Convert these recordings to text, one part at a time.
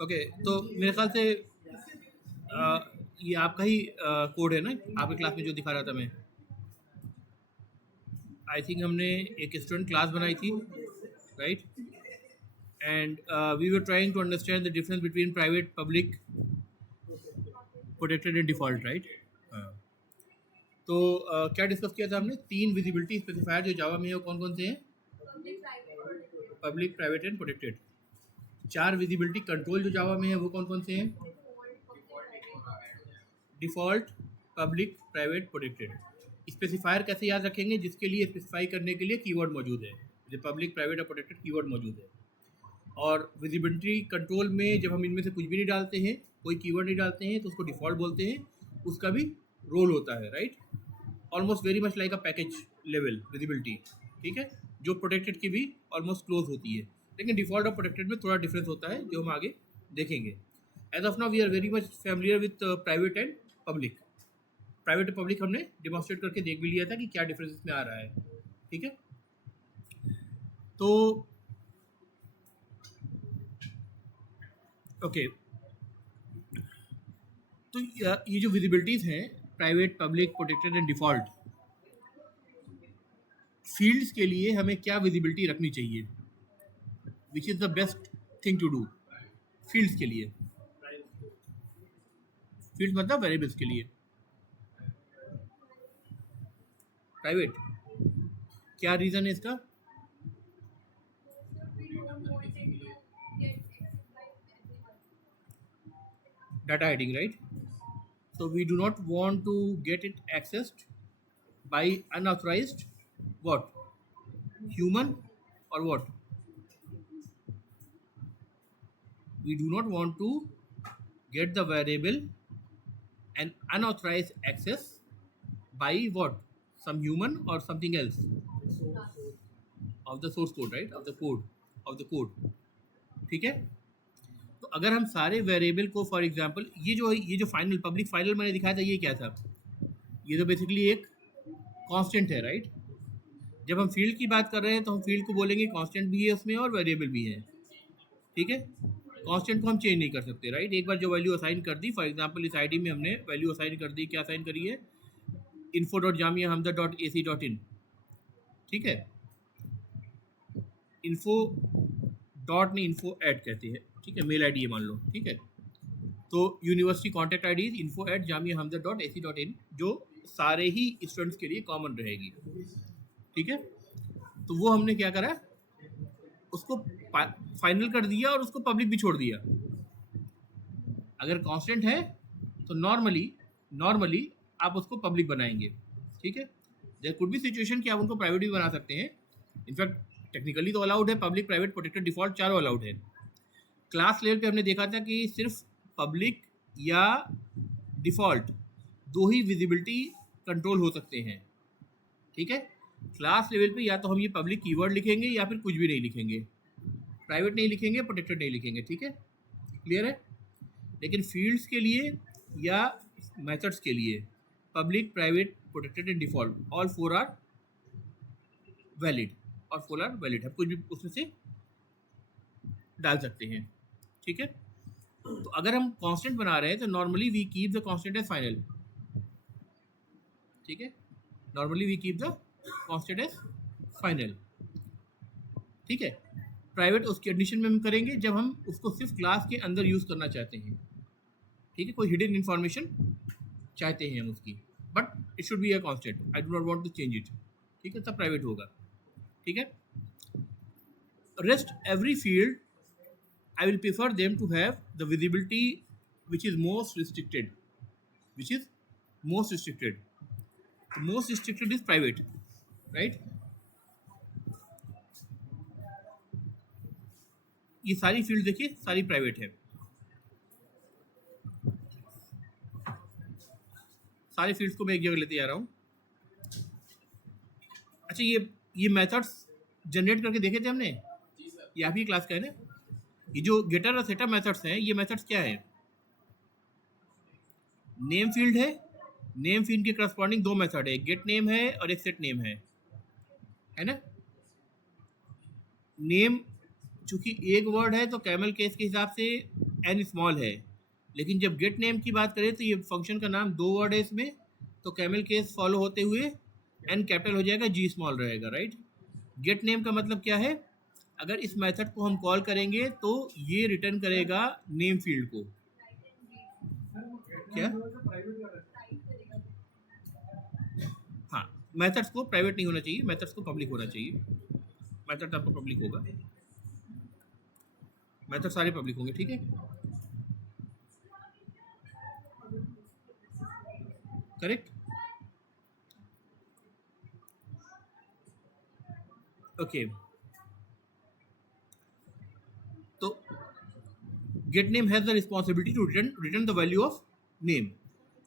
Okay, तो मेरे ख्याल से ये आपका ही कोड है ना, आपके क्लास में जो दिखा रहा था मैं। आई थिंक हमने एक स्टूडेंट क्लास बनाई थी, right? And we were trying to understand the difference between private, public, protected and default, right? हाँ। तो क्या डिस्कस किया था हमने? 3 विजिबिलिटी स्पेसिफायर जो जावा में है वो कौन कौन से हैं? Public, private and protected. 4 visibility control जो जावा में है वो कौन कौन से हैं? Default, public, private, protected. Specifier कैसे याद रखेंगे? जिसके लिए स्पेसिफाई करने के लिए कीवर्ड मौजूद है, जो पब्लिक, प्राइवेट और प्रोटेक्टेड कीवर्ड मौजूद है। और विजिबिलिटी कंट्रोल में जब हम इनमें से कुछ भी नहीं डालते हैं, कोई कीवर्ड नहीं डालते हैं, तो उसको डिफ़ॉल्ट बोलते हैं। उसका भी रोल होता है, right? Almost very much like a package level visibility, ठीक है? जो प्रोटेक्टेड की भी ऑलमोस्ट क्लोज होती है, लेकिन डिफ़ॉल्ट और प्रोटेक्टेड में थोड़ा डिफरेंस होता है जो हम आगे देखेंगे। As of now we are very much familiar with private and public. Private और पब्लिक हमने डिमॉन्स्ट्रेट करके देख भी लिया था कि क्या डिफरेंस इसमें आ रहा है, ठीक है? तो ओके, तो ये जो विजिबिलिटीज़ हैं, private, public, protected and default, fields के लिए हमें क्या विजिबिलिटी रखनी चाहिए? Which is the best thing to do fields के लिए? फील्ड मतलब वेरिएबल्स के लिए। प्राइवेट, क्या रीज़न है इसका? Data hiding, right? So we do not want to get it accessed by unauthorized what? Human or what? We do not want to get the variable and unauthorized access by what? Some human or something else of the source code, right? Of the code. ठीक है? तो अगर हम सारे variable को, for example ये जो final public final मैंने दिखाया था, ये क्या था? ये तो बेसिकली एक कांस्टेंट है, राइट? जब हम फील्ड की बात कर रहे हैं तो हम फील्ड को बोलेंगे कांस्टेंट भी है उसमें और वेरिएबल भी है, ठीक है? कांस्टेंट को हम चेंज नहीं कर सकते, राइट? एक बार जो वैल्यू असाइन कर दी, फॉर एग्जांपल इस आईडी में हमने वैल्यू असाइन कर दी, क्या असाइन करी है? info.jamia.hamza.in, ठीक है? इन्फो डॉट नहीं, इन्फो ऐड कहते हैं, ठीक है? मेल आईडी मान लो, ठीक है? तो university contact I D info@jamia.hamza.ac.in, जो सारे ही स्टूडेंट्स के लिए कॉमन रहेगी, ठीक है? तो वो हमने क्या करा, उसको फाइनल कर दिया और उसको पब्लिक भी छोड़ दिया। अगर कांस्टेंट है तो नॉर्मली आप उसको पब्लिक बनाएंगे, ठीक है? देयर कुड बी सिचुएशन कि आप उनको प्राइवेट भी बना सकते हैं। इनफैक्ट टेक्निकली तो अलाउड है, पब्लिक, प्राइवेट, प्रोटेक्टेड, डिफॉल्ट चारों अलाउड है। क्लास लेवल पे हमने देखा था कि सिर्फ पब्लिक या डिफॉल्ट दो ही विजिबिलिटी कंट्रोल हो सकते हैं, ठीक है? क्लास लेवल पे या तो हम ये पब्लिक कीवर्ड लिखेंगे या फिर कुछ भी नहीं लिखेंगे, प्राइवेट नहीं लिखेंगे, प्रोटेक्टेड नहीं लिखेंगे, ठीक है? क्लियर है? लेकिन फील्ड्स के लिए या मेथड्स के लिए public, private, protected and default all four are valid, और फोर आर वैलिड, हम कुछ भी उसमें से डाल सकते हैं, ठीक है? तो अगर हम कांस्टेंट बना रहे हैं तो normally we keep the constant as final, ठीक है? Normally we keep the constant as final, ठीक है? प्राइवेट उस कंडीशन में हम करेंगे जब हम उसको सिर्फ क्लास के अंदर यूज़ करना चाहते हैं, ठीक है? कोई हिडन इन्फॉर्मेशन चाहते हैं हम उसकी, but it should be a constant, I do not want to change it, ठीक है? तब प्राइवेट होगा, ठीक है? Rest every field I will prefer them to have the visibility which is most restricted. Which is most restricted? The most restricted is private, right? ये सारी field देखिए, सारी प्राइवेट है, सारी फील्ड्स को मैं एक जगह लेते जा रहा हूँ। अच्छा, ये मेथड्स जनरेट करके देखे थे हमने, ये आप ही क्लास का है ना? ये जो गेटर और सेटअप मेथड्स हैं, ये मेथड्स क्या है? नेम फील्ड है, नेम फील्ड के करस्पॉन्डिंग दो मेथड है, गेट नेम है और एक सेट नेम है ना? नेम चूंकि एक वर्ड है तो कैमल केस के हिसाब से एन स्मॉल है, लेकिन जब गेट नेम की बात करें तो ये फंक्शन का नाम 2 वर्ड है इसमें, तो कैमल केस फॉलो होते हुए एन कैपिटल हो जाएगा, जी स्मॉल रहेगा, राइट। गेट नेम का मतलब क्या है, अगर इस मेथड को हम कॉल करेंगे तो ये रिटर्न करेगा नेम फील्ड को। क्या? हाँ, मेथड्स को प्राइवेट नहीं होना चाहिए, मेथड्स को पब्लिक होना चाहिए। मेथड आपका पब्लिक होगा, मेथड सारे पब्लिक होंगे, ठीक है। Correct, okay. तो get name has the responsibility to return the value of name,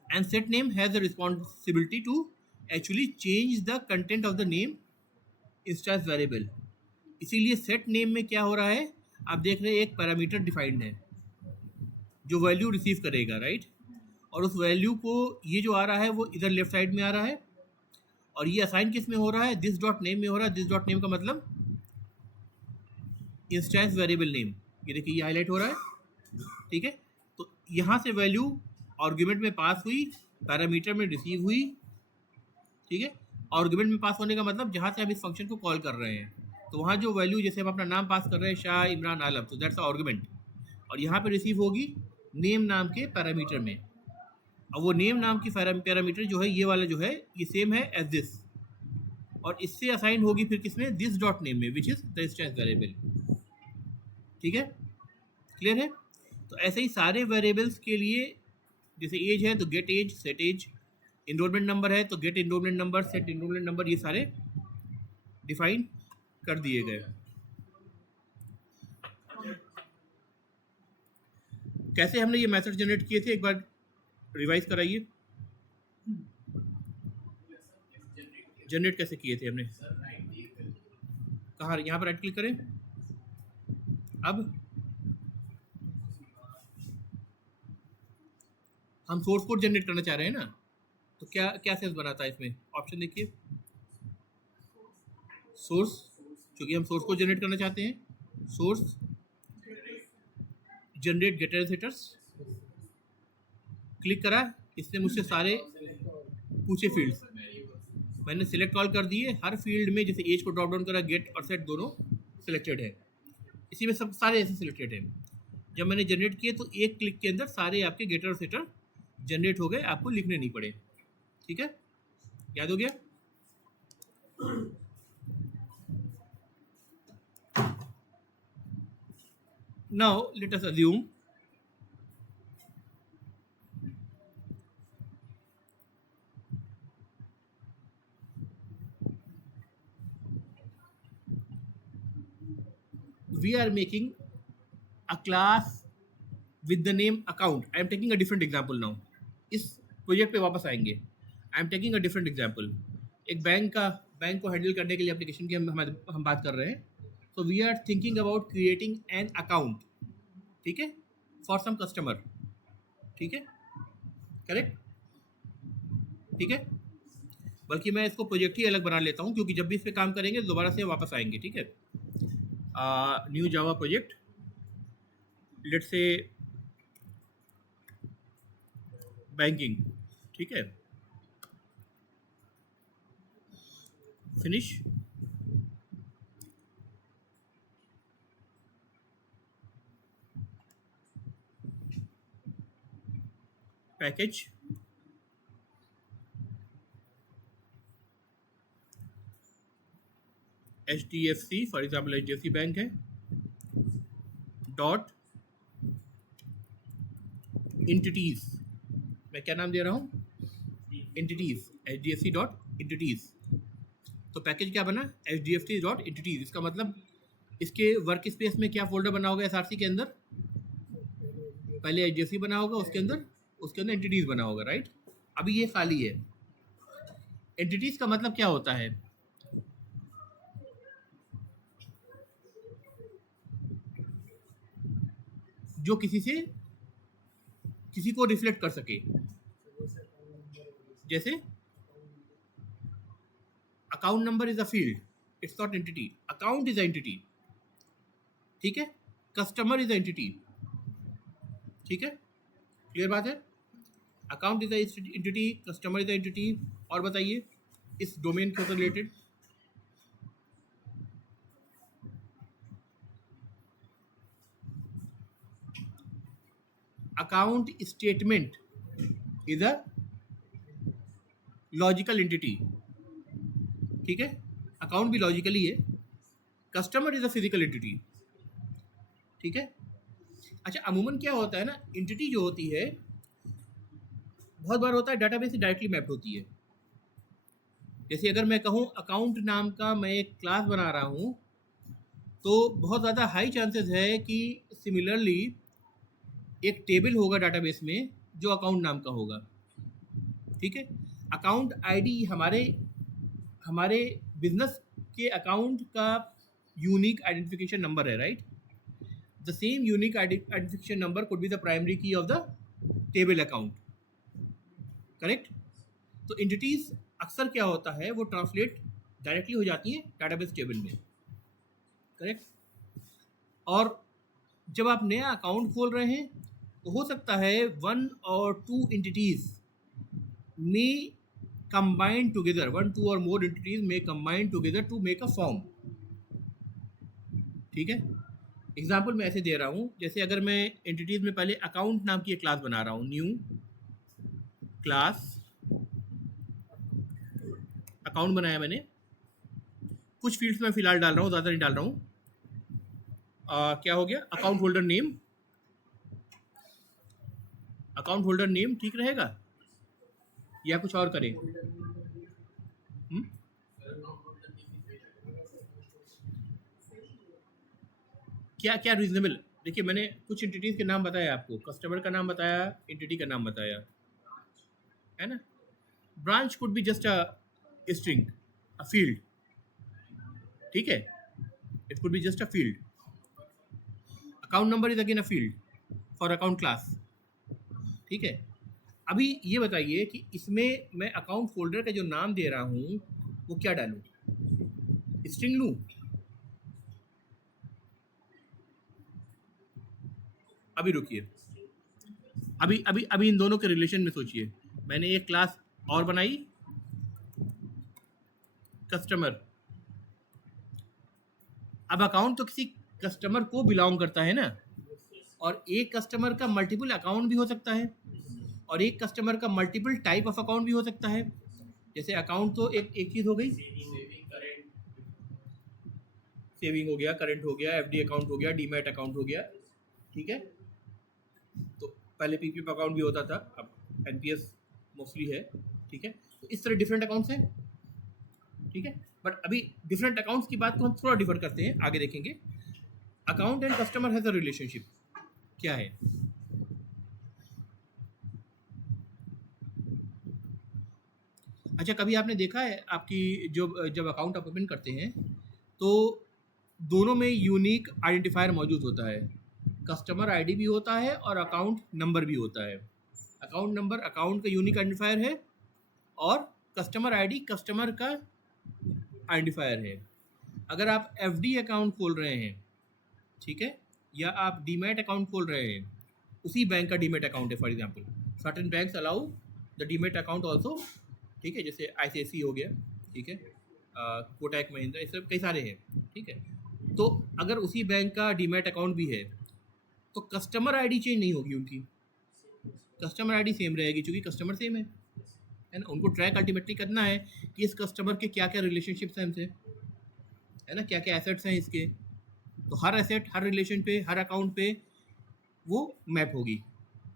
and set name has the responsibility to actually change the content of the name instance variable। इसीलिए set name में क्या हो रहा है, आप देख रहे हैं एक पैरामीटर डिफाइंड है जो वैल्यू रिसीव करेगा, राइट। और उस वैल्यू को ये जो आ रहा है वो इधर लेफ्ट साइड में आ रहा है, और ये असाइन किस में हो रहा है, दिस डॉट नेम में हो रहा है। दिस डॉट नेम का मतलब इंस्टेंस वेरिएबल नेम, ये देखिए ये हाईलाइट हो रहा है, ठीक है। तो यहाँ से वैल्यू आर्गुमेंट में पास हुई, पैरामीटर में रिसीव हुई, ठीक है। आर्गुमेंट में पास होने का मतलब जहाँ से हम इस फंक्शन को कॉल कर रहे हैं, तो वहाँ जो वैल्यू, जैसे हम अपना नाम पास कर रहे हैं शाह इमरान आलम, तो दैट्स आर्गुमेंट, और यहाँ पे रिसीव होगी नेम नाम के पैरामीटर में। अब वो नेम नाम की पैरामीटर जो है, ये वाला जो है, ये सेम है एज दिस, और इससे असाइन होगी फिर किसमें, दिस डॉट नेम में, which is the instance variable, ठीक है। क्लियर है। तो ऐसे ही सारे वेरिएबल्स के लिए, जैसे एज है तो get age, set age, enrolment number है तो get enrolment number, set enrolment number, ये सारे डिफाइन कर दिए गए। कैसे हमने ये मेथड जनरेट किए थे, एक बार रिवाइज कराइए। जनरेट कैसे किए थे हमने, कहाँ, यहाँ पर राइट क्लिक करें। अब हम सोर्स कोड जनरेट करना चाह रहे हैं ना, तो क्या क्या सेंस बनाता है इसमें, ऑप्शन देखिए, सोर्स, क्योंकि हम सोर्स कोड जनरेट करना चाहते हैं, source generate getter setters, click करा, इसने मुझसे सारे पूछे फील्ड्स, मैंने सिलेक्ट कॉल कर दिए, हर फील्ड में जैसे एज को ड्रॉप डाउन करा, गेट और सेट दोनों सिलेक्टेड है, इसी में सब सारे ऐसे सिलेक्टेड है। जब मैंने जनरेट किए तो एक क्लिक के अंदर सारे आपके गेटर और सेटर जनरेट हो गए, आपको लिखने नहीं पड़े, ठीक है, याद हो गया। Now let us assume we are making a class with the name account। I am taking a different example now। इस प्रोजेक्ट पे वापस आएंगे। I am taking a different example. एक बैंक को हैंडल करने के लिए एप्लीकेशन की हम बात कर रहे हैं। So we are thinking about creating an account, ठीक है, फॉर सम कस्टमर, ठीक है, करेक्ट, ठीक है। बल्कि मैं इसको प्रोजेक्ट ही अलग बना लेता हूँ, क्योंकि जब भी इस पर काम करेंगे तो दोबारा से वापस आएंगे, ठीक है। New Java project, let's say banking, ठीक है, finish, package, HDFC, for example HDFC bank है, डॉट इंटिटीज, मैं क्या नाम दे रहा हूँ, इंटिटीज, HDFC डॉट इंटिटीज। तो पैकेज क्या बना, HDFC डॉट इंटिटीज। इसका मतलब इसके वर्क स्पेस में क्या फोल्डर बना होगा SRC के अंदर, पहले HDFC बना होगा, उसके अंदर एंटिटीज बना होगा, राइट। अभी ये खाली है। एंटिटीज का मतलब क्या होता है, जो किसी को रिफ्लेक्ट कर सके, जैसे account number is a field, it's not entity, account is entity, ठीक है, कस्टमर इज एंटिटी, ठीक है, क्लियर बात है। Account is the entity, customer is the entity. और बताइए इस डोमेन के related. Account statement is a logical entity, ठीक है, अकाउंट भी लॉजिकली है, customer is a physical entity, ठीक है। अच्छा, अमूमन क्या होता है ना, एंटिटी जो होती है बहुत बार होता है डाटाबेस से डायरेक्टली मैप होती है। जैसे अगर मैं कहूँ अकाउंट नाम का मैं एक क्लास बना रहा हूँ, तो बहुत ज़्यादा हाई चांसेस है कि सिमिलरली एक टेबल होगा डाटाबेस में जो अकाउंट नाम का होगा, ठीक है। अकाउंट आईडी हमारे हमारे बिजनेस के अकाउंट का यूनिक आइडेंटिफिकेशन नंबर है, right. The same unique identification number could be the primary key of the table account, correct. तो एंटिटीज अक्सर क्या होता है वो ट्रांसलेट डायरेक्टली हो जाती हैं डाटाबेस टेबल में, करेक्ट। और जब आप नया अकाउंट खोल रहे हैं तो हो सकता है 1 और 2 एंटिटीज में combine together, 1, 2 or more entities may combine together to make a form, ठीक है। एग्जाम्पल मैं ऐसे दे रहा हूँ, जैसे अगर मैं एंटिटीज में पहले अकाउंट नाम की एक क्लास बना रहा हूँ, न्यू क्लास अकाउंट बनाया मैंने, कुछ फील्ड्स में फिलहाल डाल रहा हूँ, ज़्यादा नहीं डाल रहा हूँ। क्या हो गया, account holder name, account holder name ठीक रहेगा या कुछ और करें? क्या क्या रीजनेबल, देखिए मैंने कुछ एंटिटीज के नाम बताया आपको, कस्टमर का नाम बताया, एंटिटी का नाम बताया, है ना। Branch could be just a string, a field, ठीक है, it could be just a field. Account number is again a field for account class, ठीक है। अभी ये बताइए कि इसमें मैं अकाउंट फोल्डर का जो नाम दे रहा हूँ वो क्या डालूं, स्ट्रिंग लूं? अभी रुकिए, अभी अभी अभी इन दोनों के रिलेशन में सोचिए। मैंने एक क्लास और बनाई कस्टमर, अब अकाउंट तो किसी कस्टमर को बिलोंग करता है ना, और एक कस्टमर का मल्टीपल अकाउंट भी हो सकता है, और एक कस्टमर का मल्टीपल टाइप ऑफ अकाउंट भी हो सकता है। जैसे अकाउंट तो एक एक चीज़ हो गई, सेविंग हो गया, करंट हो गया, एफडी अकाउंट हो गया, डीमैट अकाउंट हो गया, ठीक है। तो पहले पीपीएफ अकाउंट भी होता था, अब एनपीएस मोस्टली है, ठीक है। तो इस तरह डिफरेंट अकाउंट्स हैं, ठीक है। बट अभी डिफरेंट अकाउंट्स की बात को हम थोड़ा डिफर करते हैं, आगे देखेंगे। Account and customer has a relationship क्या है? अच्छा, कभी आपने देखा है आपकी जो जब अकाउंट आप ओपन करते हैं तो दोनों में यूनिक आइडेंटिफायर मौजूद होता है, कस्टमर आईडी भी होता है और अकाउंट नंबर भी होता है। अकाउंट नंबर अकाउंट का यूनिक आइडेंटिफायर है और कस्टमर आईडी कस्टमर का आइडेंटिफायर है। अगर आप एफडी अकाउंट खोल रहे हैं, ठीक है, या आप डीमैट अकाउंट खोल रहे हैं, उसी बैंक का डीमैट अकाउंट है, for example certain banks allow the demat account also, ठीक है, जैसे आईसीआईसी हो गया, ठीक है, कोटक महिंद्रा, ये सब कई सारे हैं, ठीक है। तो अगर उसी बैंक का डीमैट अकाउंट भी है तो कस्टमर आईडी चेंज नहीं होगी उनकी, कस्टमर आईडी सेम रहेगी क्योंकि कस्टमर सेम है ना। उनको ट्रैक अल्टीमेटली करना है कि इस कस्टमर के क्या क्या रिलेशनशिप्स हैं हमसे, है ना, क्या क्या एसेट्स हैं इसके। तो हर एसेट हर रिलेशन पे हर अकाउंट पे वो मैप होगी,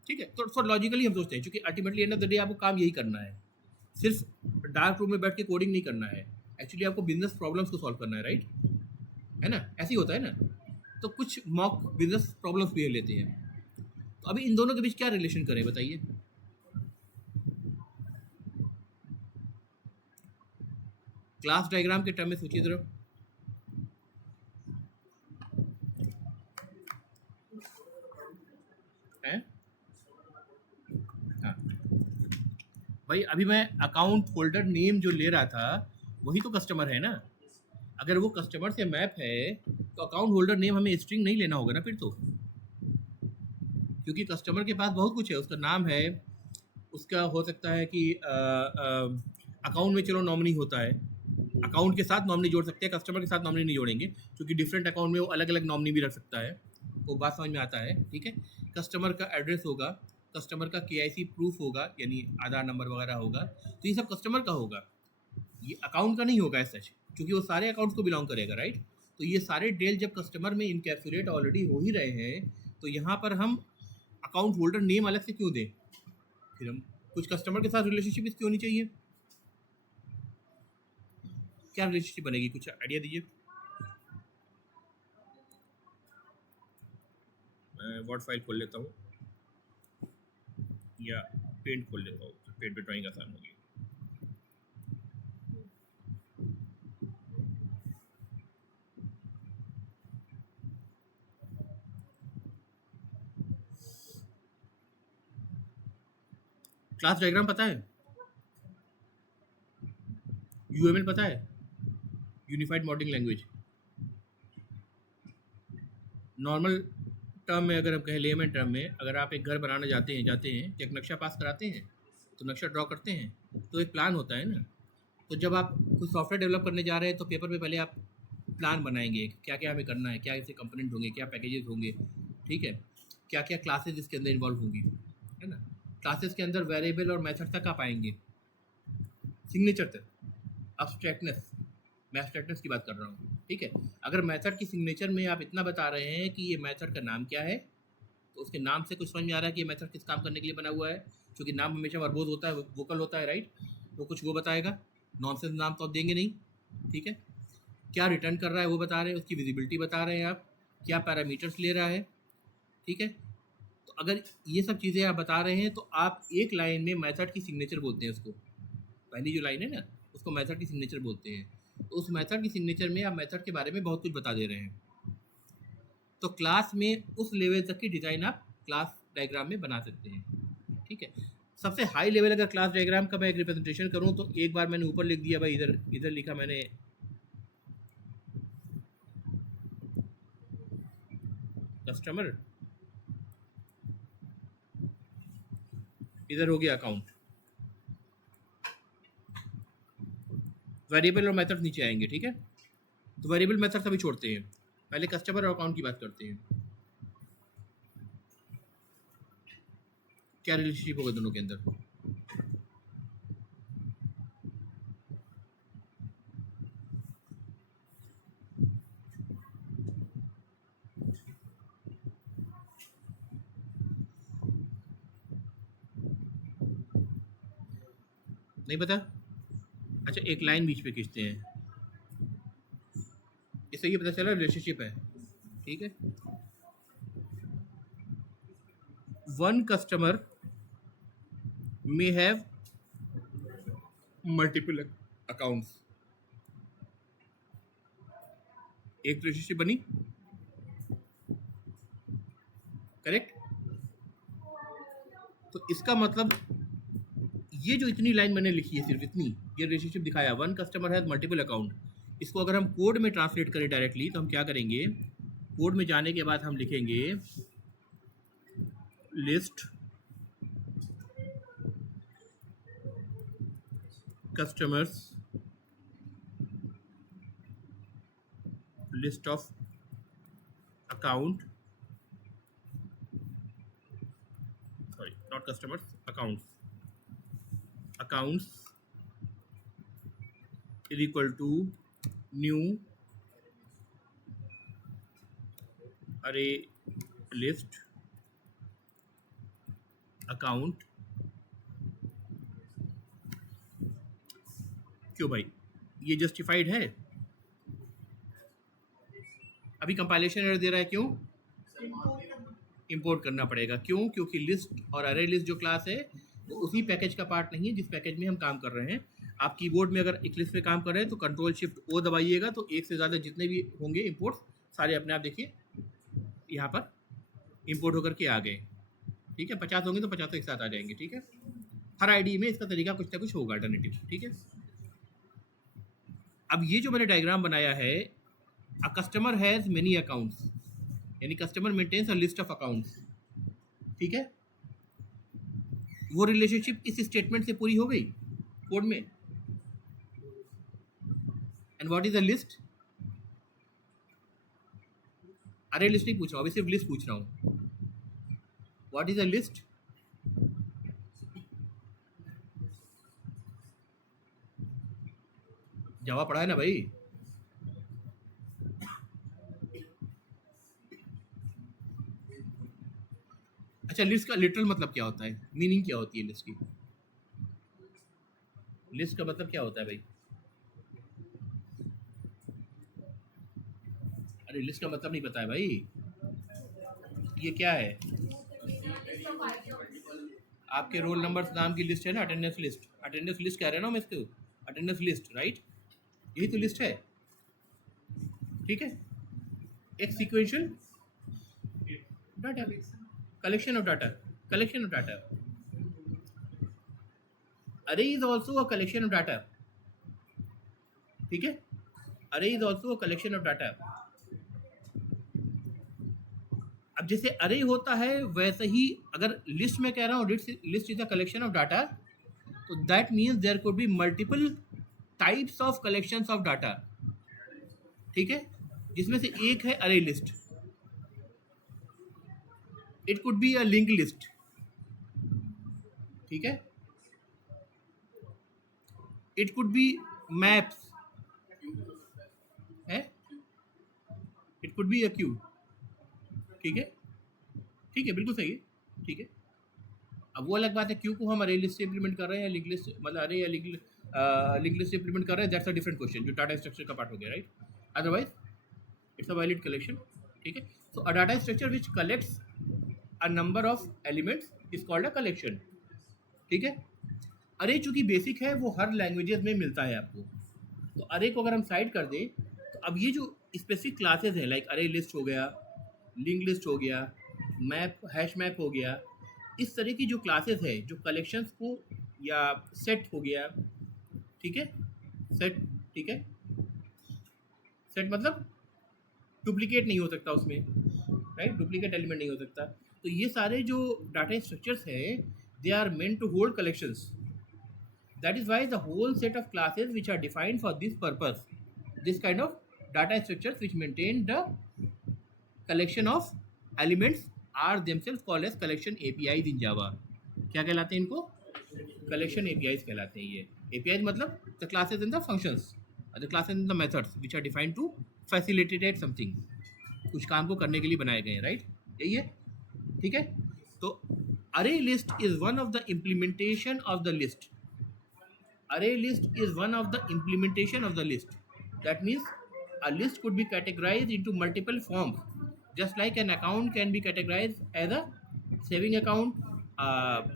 ठीक है। तो लॉजिकली हम सोचते हैं क्योंकि ultimately end of the day आपको काम यही करना है, सिर्फ डार्क रूम में बैठ के कोडिंग नहीं करना है, एक्चुअली आपको बिजनेस प्रॉब्लम्स को सॉल्व करना है, राइट, है ना, ऐसे ही होता है ना। तो कुछ मॉक बिजनेस प्रॉब्लम्स भी लेते हैं। तो अभी इन दोनों के बीच क्या रिलेशन करें बताइए? क्लास डायग्राम के टर्म में सोचिए जरा। हैं? हाँ भाई, अभी मैं अकाउंट फोल्डर नेम जो ले रहा था वही तो कस्टमर है ना। अगर वो कस्टमर से मैप है तो अकाउंट होल्डर नेम हमें स्ट्रिंग नहीं लेना होगा ना फिर तो, क्योंकि कस्टमर के पास बहुत कुछ है, उसका नाम है, उसका हो सकता है कि अकाउंट में चलो नॉमिनी होता है, अकाउंट के साथ नॉमिनी जोड़ सकते हैं, कस्टमर के साथ नॉमिनी नहीं जोड़ेंगे क्योंकि डिफरेंट अकाउंट में वो अलग अलग नॉमिनी भी रख सकता है, वो बात समझ में आता है, ठीक है। कस्टमर का एड्रेस होगा, कस्टमर का KIC प्रूफ होगा, यानी आधार नंबर वगैरह होगा, तो ये सब कस्टमर का होगा, ये अकाउंट का नहीं होगा एज सच, क्योंकि वो सारे अकाउंट्स को बिलोंग करेगा, राइट। तो ये सारे डिटेल जब कस्टमर में इनकैप्सुलेट ऑलरेडी हो ही रहे हैं, तो यहाँ पर हम अकाउंट होल्डर नेम अलग से क्यों दें, फिर हम कुछ कस्टमर के साथ रिलेशनशिप इसकी होनी चाहिए। क्या रिलेशनशिप बनेगी, कुछ आइडिया दीजिए। मैं वर्ड फाइल खोल लेता हूँ या पेंट खोल लेता हूँ, पेंट पे ड्राइंग आसान होगी। क्लास डायग्राम पता है, UML पता है, unified modelling language. Normal term में अगर हम कहें, लेमन टर्म में, अगर आप एक घर बनाने जाते हैं तो एक नक्शा पास कराते हैं, तो नक्शा ड्रॉ करते हैं, तो एक प्लान होता है ना। तो जब आप कुछ सॉफ्टवेयर डेवलप करने जा रहे हैं तो पेपर पे पहले आप प्लान बनाएंगे, क्या क्या हमें करना है, क्या इसके कंपोनेंट होंगे, क्या पैकेजेस होंगे, ठीक है, क्या क्या क्लासेस इसके अंदर इन्वॉल्व होंगी, है ना। क्लासेस के अंदर वेरिएबल और मेथड तक आप आएंगे, सिग्नेचर तक, अब्स्ट्रैक्टनेस, मैं एब्स्ट्रैक्टनेस की बात कर रहा हूँ, ठीक है। अगर मेथड की सिग्नेचर में आप इतना बता रहे हैं कि ये मेथड का नाम क्या है, तो उसके नाम से कुछ समझ में आ रहा है कि ये मेथड किस काम करने के लिए बना हुआ है, क्योंकि नाम हमेशा वर्बोज होता है, वोकल होता है, राइट। तो कुछ वो बताएगा, नॉनसेंस नाम तो आप देंगे नहीं, ठीक है। क्या रिटर्न कर रहा है वो बता रहे हैं, उसकी विजिबिलिटी बता रहे हैं आप, क्या पैरामीटर्स ले रहा है, ठीक है। तो अगर ये सब चीज़ें आप बता रहे हैं तो आप एक लाइन में मेथड की सिग्नेचर बोलते हैं उसको, पहली जो लाइन है ना उसको मेथड की सिग्नेचर बोलते हैं। तो उस मेथड की सिग्नेचर में आप मेथड के बारे में बहुत कुछ बता दे रहे हैं। तो क्लास में उस लेवल तक की डिज़ाइन आप क्लास डायग्राम में बना सकते हैं, ठीक है। सबसे हाई लेवल अगर क्लास डायग्राम का मैं एक रिप्रेजेंटेशन करूं तो एक बार मैंने ऊपर लिख दिया भाई, इधर इधर लिखा मैंने कस्टमर, इधर हो गया अकाउंट, वेरिएबल और मेथड नीचे आएंगे, ठीक है। तो वेरिएबल मेथड सभी छोड़ते हैं, पहले कस्टमर और अकाउंट की बात करते हैं। क्या रिलेशनशिप होगा दोनों के अंदर, नहीं पता। अच्छा एक लाइन बीच पे खींचते हैं, इससे ये पता चला रिलेशनशिप है, ठीक है। One customer may have multiple accounts, एक रिलेशनशिप बनी, करेक्ट। तो इसका मतलब ये जो इतनी लाइन मैंने लिखी है, सिर्फ इतनी, ये रिलेशनशिप दिखाया, one customer has multiple account. इसको अगर हम कोड में ट्रांसलेट करें डायरेक्टली तो हम क्या करेंगे, कोड में जाने के बाद हम लिखेंगे list customers, list of account, sorry not customers, accounts is equal to new array list account. क्यों भाई, ये जस्टिफाइड है? अभी कंपाइलेशन एरर दे रहा है, क्यों? इंपोर्ट करना पड़ेगा, क्यों? क्योंकि लिस्ट और अरे लिस्ट जो क्लास है वो उसी पैकेज का पार्ट नहीं है जिस पैकेज में हम काम कर रहे हैं। आप कीबोर्ड में अगर इक्लिप्स पे काम कर रहे हैं तो Ctrl+Shift+O दबाइएगा, तो एक से ज़्यादा जितने भी होंगे इंपोर्ट्स सारे अपने आप देखिए यहाँ पर इंपोर्ट होकर के आ गए, ठीक है। 50 होंगे तो 50 एक साथ आ जाएंगे, ठीक है। हर आईडी में इसका तरीका कुछ ना कुछ होगा अल्टरनेटिव, ठीक है। अब ये जो मैंने डायग्राम बनाया है, a customer has many accounts, यानी customer maintains a list of accounts, ठीक है, वो रिलेशनशिप इस स्टेटमेंट से पूरी हो गई कोड में। And what is a list? अरे लिस्ट नहीं पूछ रहा हूँ, अभी सिर्फ लिस्ट पूछ रहा हूँ। What is a list? Java पढ़ा है ना भाई? अच्छा, लिस्ट का लिटरल मतलब क्या होता है, मीनिंग क्या होती है लिस्ट की? लिस्ट का मतलब क्या होता है भाई? अरे लिस्ट का मतलब नहीं पता है भाई, ये क्या है? आपके रोल नंबर नाम की लिस्ट है ना, अटेंडेंस लिस्ट। अटेंडेंस लिस्ट कह रहे हैं ना हम इसको, अटेंडेंस लिस्ट, राइट? यही तो लिस्ट है, ठीक है। एक sequential data, collection of data, collection of data. Array is also a collection of data, ठीक है। Array is also a collection of data. अब जैसे अरे होता है वैसे ही अगर लिस्ट में कह रहा हूँ list is a collection of data, तो that means there could be multiple types of collections of data, ठीक है, जिसमें से एक है array list. It could be a link list, ठीक है। इट कुड बी मैप्स है, it could be a queue, ठीक है, ठीक है, बिल्कुल सही है, ठीक है। अब वो अलग बात है क्यू को हम अरे लिस्ट से इंप्लीमेंट कर रहे हैं या लिंक लिस्ट, मतलब अरे या लिंक लिस्ट से इंप्लीमेंट कर रहे हैं, दैट्स अ डिफरेंट क्वेश्चन, जो डाटा स्ट्रक्चर का पार्ट हो गया, right? Otherwise it's a valid collection, ठीक है। So a data structure which collects a number of elements is called a collection, ठीक है। अरे चूंकि बेसिक है वो हर लैंग्वेजेस में मिलता है आपको, तो अरे को अगर हम साइड कर दें तो अब ये जो स्पेसिफिक क्लासेस हैं लाइक अरे लिस्ट हो गया, लिंक लिस्ट हो गया, मैप हैश मैप हो गया, इस तरह की जो क्लासेस है जो कलेक्शंस को, या सेट हो गया, ठीक है, सेट, ठीक है। सेट मतलब डुप्लीकेट नहीं हो सकता उसमें, राइट, डुप्लीकेट एलिमेंट नहीं हो सकता। तो ये सारे जो डाटा स्ट्रक्चर्स हैं they are meant to hold collections. That is why the whole set of classes which are defined for this purpose, this kind of data structures which maintain the collection of elements are themselves called as collection APIs in Java. क्या कहलाते हैं इनको? Collection APIs कहलाते हैं ये। APIs मतलब the classes and the functions, the classes and the methods which are defined to facilitate something, कुछ काम को करने के लिए बनाए गए हैं, राइट? यही है, ठीक है। तो array list is one of the implementation of the list. Array list is one of the implementation of the list. That means a list could be categorized into multiple forms. Just like an account can be categorized as a saving account, a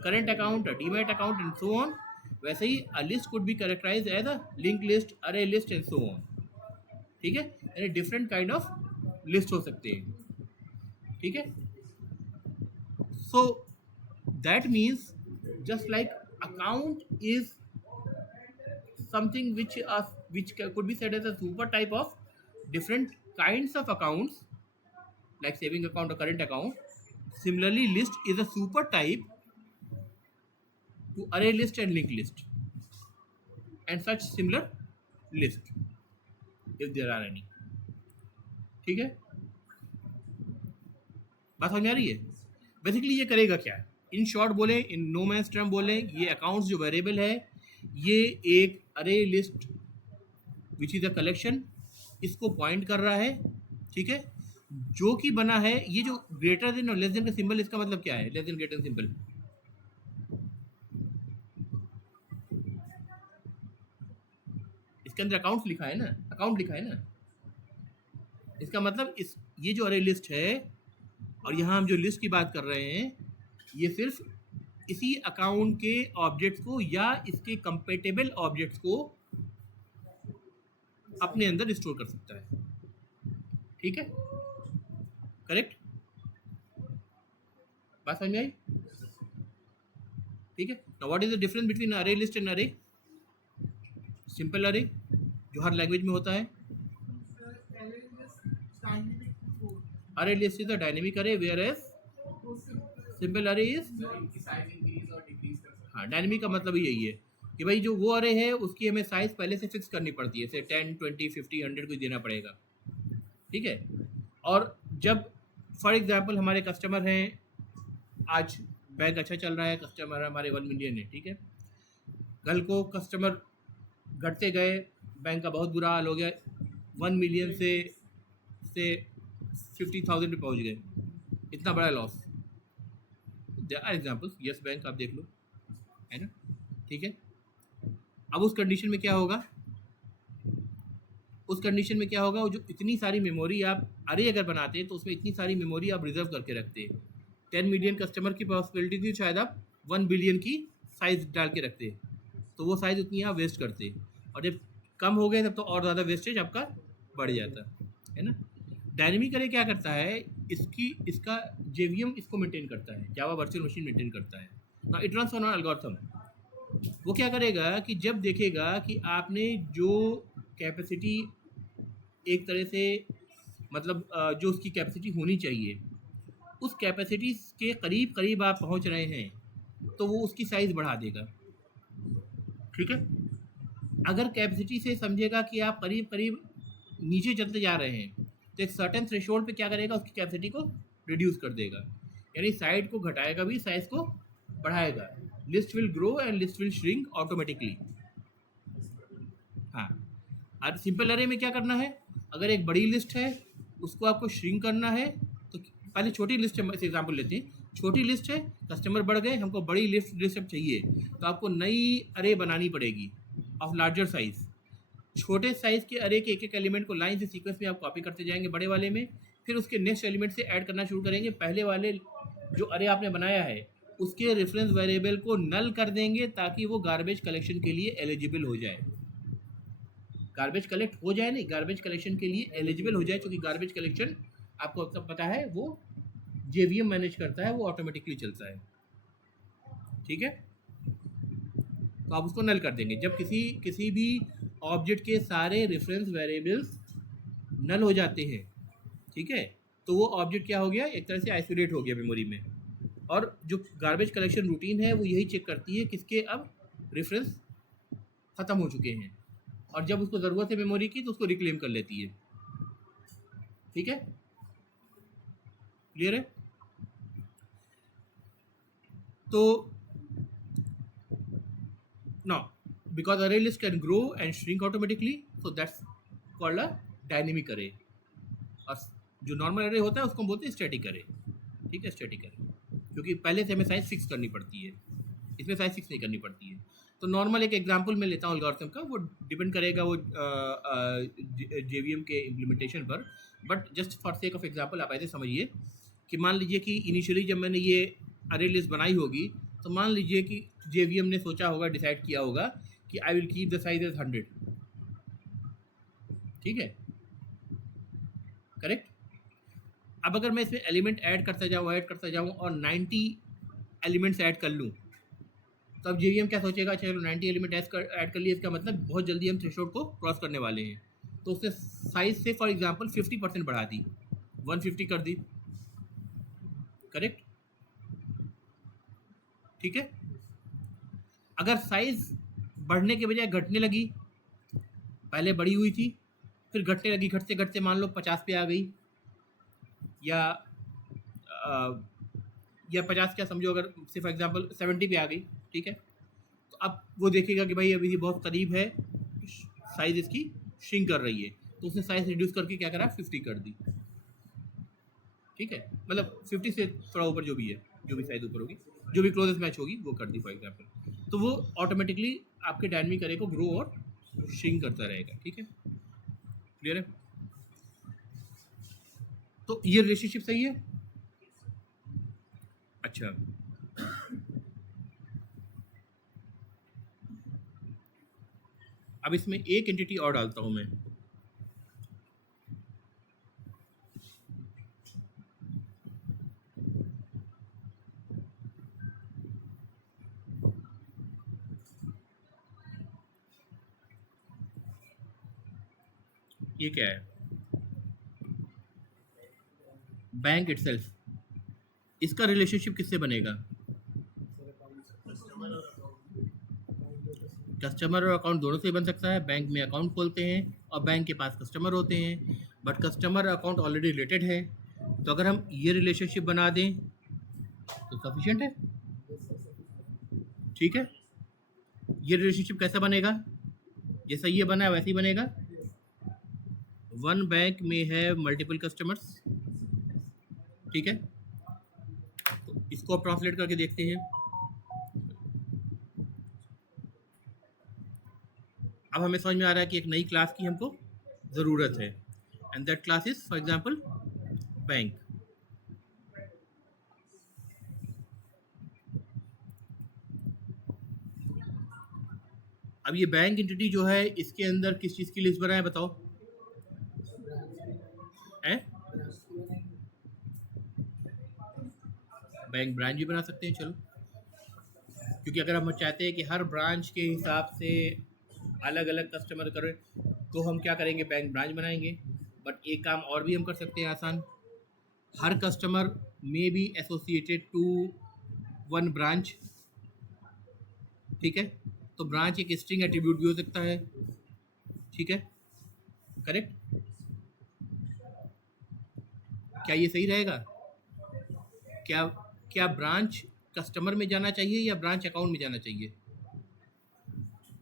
current account, a demat account, and so on. वैसे ही a list could be characterized as a linked list, array list, and so on. ठीक है, यानी different kind of list हो सकते हैं, ठीक है। So that means just like account is something which could be said as a super type of different kinds of accounts like saving account or current account. Similarly, list is a super type to array list and linked list and such similar list if there are any, ठीक है। बात समझ आ रही है? Basically ये करेगा क्या, in short बोले, इन नो मैंस टर्म बोले, ये अकाउंट्स जो वेरिएबल है ये एक अरे list which is a collection, इसको पॉइंट कर रहा है, ठीक है, जो कि बना है। ये जो ग्रेटर देन और लेस देन का सिंबल, इसका मतलब क्या है? लेस देन ग्रेटर सिंबल, इसके अंदर अकाउंट लिखा है ना, अकाउंट लिखा है ना, इसका मतलब इस ये जो अरे लिस्ट है और यहाँ हम जो लिस्ट की बात कर रहे हैं ये सिर्फ इसी अकाउंट के ऑब्जेक्ट्स को या इसके कंपेटेबल ऑब्जेक्ट्स को अपने अंदर स्टोर कर सकता है, ठीक है, करेक्ट? बात समझ में आई? ठीक है। Now what is the difference between अरे लिस्ट एंड अरे? सिंपल अरे जो हर लैंग्वेज में होता है, array list is a dynamic अरे वेयर एज सिंपल अरे इज, इनकी साइज इंक्रीज और डिक्रीज कर सकते हैं। हाँ डायनेमिक का मतलब ही यही है कि भाई जो वो अरे है उसकी हमें साइज पहले से फिक्स करनी पड़ती है, जैसे 10 20 50 100 कुछ देना पड़ेगा, ठीक है। और जब फॉर एग्जांपल हमारे कस्टमर हैं, आज बैंक अच्छा चल रहा है, कस्टमर हमारे 1 मिलियन है, ठीक है। कल को कस्टमर घटते गए, बैंक का बहुत बुरा हाल हो गया, 1 मिलियन से 50,000 पे पहुंच गए, इतना बड़ा loss. There are examples, yes bank आप देख लो, है ना, ठीक है। अब उस कंडीशन में क्या होगा, उस कंडीशन में क्या होगा, वो जो इतनी सारी मेमोरी आप अरे अगर बनाते हैं तो उसमें इतनी सारी मेमोरी आप रिजर्व करके रखते हैं। 10 मिलियन कस्टमर की पॉसिबिलिटी थी, शायद आप 1 बिलियन की साइज डाल के रखते हैं, तो वो साइज उतनी आप वेस्ट करते हैं, और जब कम हो गए तब तो और ज़्यादा वेस्टेज आपका बढ़ जाता है ना। डायनेमिक अरे क्या करता है, इसका जेवीएम इसको मेंटेन करता है, जावा वर्चुअल मशीन मेंटेन करता है ना। It runs on algorithm. वो क्या करेगा कि जब देखेगा कि आपने जो कैपेसिटी एक तरह से, मतलब जो उसकी कैपेसिटी होनी चाहिए उस कैपेसिटी के करीब करीब आप पहुंच रहे हैं, तो वो उसकी साइज़ बढ़ा देगा, ठीक है। अगर कैपेसिटी से समझेगा कि आप करीब करीब नीचे चलते जा रहे हैं, तो एक सर्टेन थ्रेशोल्ड पे क्या करेगा, उसकी कैपेसिटी को रिड्यूस कर देगा, यानी साइड को घटाएगा भी, साइज को बढ़ाएगा। List will grow and list will shrink automatically. हाँ, और सिंपल अरे में क्या करना है, अगर एक बड़ी लिस्ट है उसको आपको श्रिंक करना है, तो पहले छोटी लिस्ट है, एग्जाम्पल लेते हैं, छोटी लिस्ट है, कस्टमर बढ़ गए, हमको बड़ी लिस्ट अब चाहिए, तो आपको नई अरे बनानी पड़ेगी ऑफ लार्जर साइज। छोटे साइज के अरे के एक एक एलिमेंट को लाइन से सीक्वेंस में आप कॉपी करते जाएंगे बड़े वाले में, फिर उसके नेक्स्ट एलिमेंट से ऐड करना शुरू करेंगे, पहले वाले जो अरे आपने बनाया है उसके रेफरेंस वेरिएबल को नल कर देंगे ताकि वो गार्बेज कलेक्शन के लिए एलिजिबल हो जाए। गार्बेज कलेक्ट हो जाए नहीं, गार्बेज कलेक्शन के लिए एलिजिबल हो जाए, क्योंकि गार्बेज कलेक्शन आपको सब पता है वो जेवीएम मैनेज करता है, वो ऑटोमेटिकली चलता है, ठीक है। तो आप उसको नल कर देंगे जब किसी भी ऑब्जेक्ट के सारे रेफरेंस वेरिएबल्स नल हो जाते हैं, ठीक है, तो वो ऑब्जेक्ट क्या हो गया, एक तरह से आइसोलेट हो गया मेमोरी में। और जो गार्बेज कलेक्शन रूटीन है वो यही चेक करती है किसके अब रेफरेंस ख़त्म हो चुके हैं, और जब उसको ज़रूरत है मेमोरी की तो उसको रिक्लेम कर लेती है, ठीक है, क्लियर है। तो now because array list can grow and shrink automatically, so that's called a dynamic array। और जो नॉर्मल अरे होता है उसको हम बोलते हैं स्टैटिक अरे, ठीक है, स्टैटिक अरे, क्योंकि पहले से हमें साइज फिक्स करनी पड़ती है, इसमें साइज फिक्स नहीं करनी पड़ती है। तो नॉर्मल एक एग्जांपल मैं लेता हूँ एल्गोरिथम का, वो डिपेंड करेगा वो जेवीएम के इम्प्लीमेंटेशन पर, but just for sake of example आप ऐसे समझिए कि मान लीजिए कि इनिशियली जब मैंने ये अरे लिस्ट बनाई होगी, तो मान लीजिए कि जेवीएम ने सोचा होगा, डिसाइड किया होगा कि I will keep the size as 100, ठीक है, करेक्ट। अब अगर मैं इसमें एलिमेंट ऐड करता जाऊँ और 90 एलिमेंट्स ऐड कर लूँ, तो अब जेवीएम क्या सोचेगा, चलो 90 एलिमेंट ऐड कर लिए, इसका मतलब बहुत जल्दी हम थ्रेशोल्ड को क्रॉस करने वाले हैं, तो उसने साइज से फॉर एग्जांपल 50% बढ़ा दी, 150 कर दी, करेक्ट, ठीक है। अगर साइज बढ़ने के बजाय घटने लगी, पहले बड़ी हुई थी फिर घटने लगी, घटते घटते मान लो 50 पे आ गई, या या 50 क्या समझो, अगर सिर्फ एग्जांपल 70 पे आ गई, ठीक है, तो अब वो देखेगा कि भाई अभी ये बहुत करीब है, साइज इसकी श्रिंक कर रही है, तो उसने साइज रिड्यूस करके क्या करा, 50 कर दी, ठीक है, मतलब 50 से थोड़ा ऊपर जो भी है, जो भी साइज ऊपर होगी, जो भी क्लोजेस्ट मैच होगी वो कर दी फॉर एग्जांपल, तो वो ऑटोमेटिकली आपके डायनेमिक अरे को ग्रो और श्रिंक करता रहेगा, ठीक है, क्लियर है। तो ये रिलेशनशिप सही है। अच्छा, अब इसमें एक एंटिटी और डालता हूं मैं, ये क्या है, बैंक इटसेल्फ। इसका रिलेशनशिप किससे बनेगा? कस्टमर और अकाउंट दोनों से बन सकता है। बैंक में अकाउंट खोलते हैं और बैंक के पास कस्टमर होते हैं, but customer account already related है, तो अगर हम ये रिलेशनशिप बना दें तो सफिशिएंट है। ठीक है, ये रिलेशनशिप कैसे बनेगा? जैसा ये बना है वैसे ही बनेगा। वन बैंक में है मल्टीपल कस्टमर्स, ठीक है, तो इसको ट्रांसलेट करके देखते हैं। अब हमें समझ में आ रहा है कि एक नई क्लास की हमको ज़रूरत है, and that class is for example bank. अब ये बैंक एंटिटी जो है इसके अंदर किस चीज़ की लिस्ट बनाए बताओ? हैं? बैंक ब्रांच भी बना सकते हैं, चलो, क्योंकि अगर हम चाहते हैं कि हर ब्रांच के हिसाब से अलग अलग कस्टमर करें तो हम क्या करेंगे? बैंक ब्रांच बनाएंगे। बट एक काम और भी हम कर सकते हैं आसान, हर कस्टमर में be associated to one branch, ठीक है, तो ब्रांच एक स्ट्रिंग एट्रीब्यूट भी हो सकता है, ठीक है, करेक्ट? क्या ये सही रहेगा? क्या क्या ब्रांच कस्टमर में जाना चाहिए या ब्रांच अकाउंट में जाना चाहिए?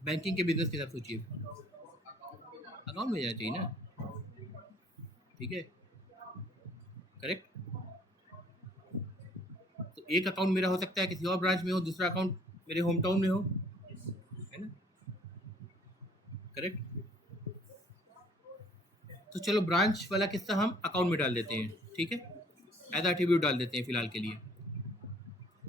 बैंकिंग के बिजनेस के साथ सोचिए, अकाउंट में जाना चाहिए ना, ठीक है, करेक्ट? तो एक अकाउंट मेरा हो सकता है किसी और ब्रांच में हो, दूसरा अकाउंट मेरे होम टाउन में हो, है ना, करेक्ट? तो चलो ब्रांच वाला किस्सा हम अकाउंट में डाल देते हैं, ठीक है, एज एट्रीब्यूट डाल देते हैं फिलहाल के लिए।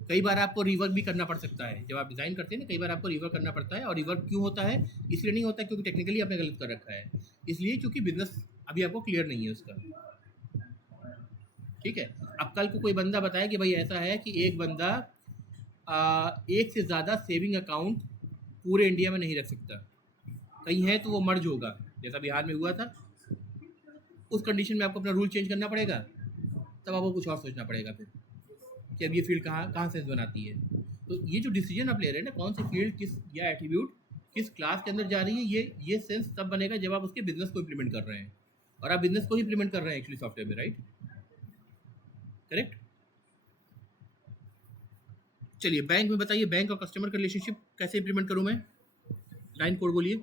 कई बार आपको रिवर्क भी करना पड़ सकता है, जब आप डिज़ाइन करते हैं ना, कई बार आपको रिवर्क करना पड़ता है। और रिवर्क क्यों होता है? इसलिए नहीं होता क्योंकि टेक्निकली आपने गलत कर रखा है, इसलिए क्योंकि बिजनेस अभी आपको क्लियर नहीं है उसका, ठीक है। अब कल को कोई बंदा बताए कि भाई ऐसा है कि एक बंदा एक से ज़्यादा सेविंग अकाउंट पूरे इंडिया में नहीं रख सकता, कहीं है तो वो मर्ज होगा, जैसा बिहार में हुआ था। उस कंडीशन में आपको अपना रूल चेंज करना पड़ेगा, तब आपको कुछ और सोचना पड़ेगा फिर कि अब ये फील्ड कहाँ कहाँ सेंस बनाती है। तो ये जो डिसीजन आप ले रहे हैं ना, कौन सी फील्ड किस या एट्रीब्यूट किस क्लास के अंदर जा रही है, ये सेंस तब बनेगा जब आप उसके बिजनेस को इम्प्लीमेंट कर रहे हैं, और आप बिजनेस को ही इम्प्लीमेंट कर रहे हैं एक्चुअली सॉफ्टवेयर में, राइट, करेक्ट? चलिए बैंक में बताइए, बैंक और कस्टमर का रिलेशनशिप कैसे इम्प्लीमेंट करूँ मैं? लाइन कोड बोलिए,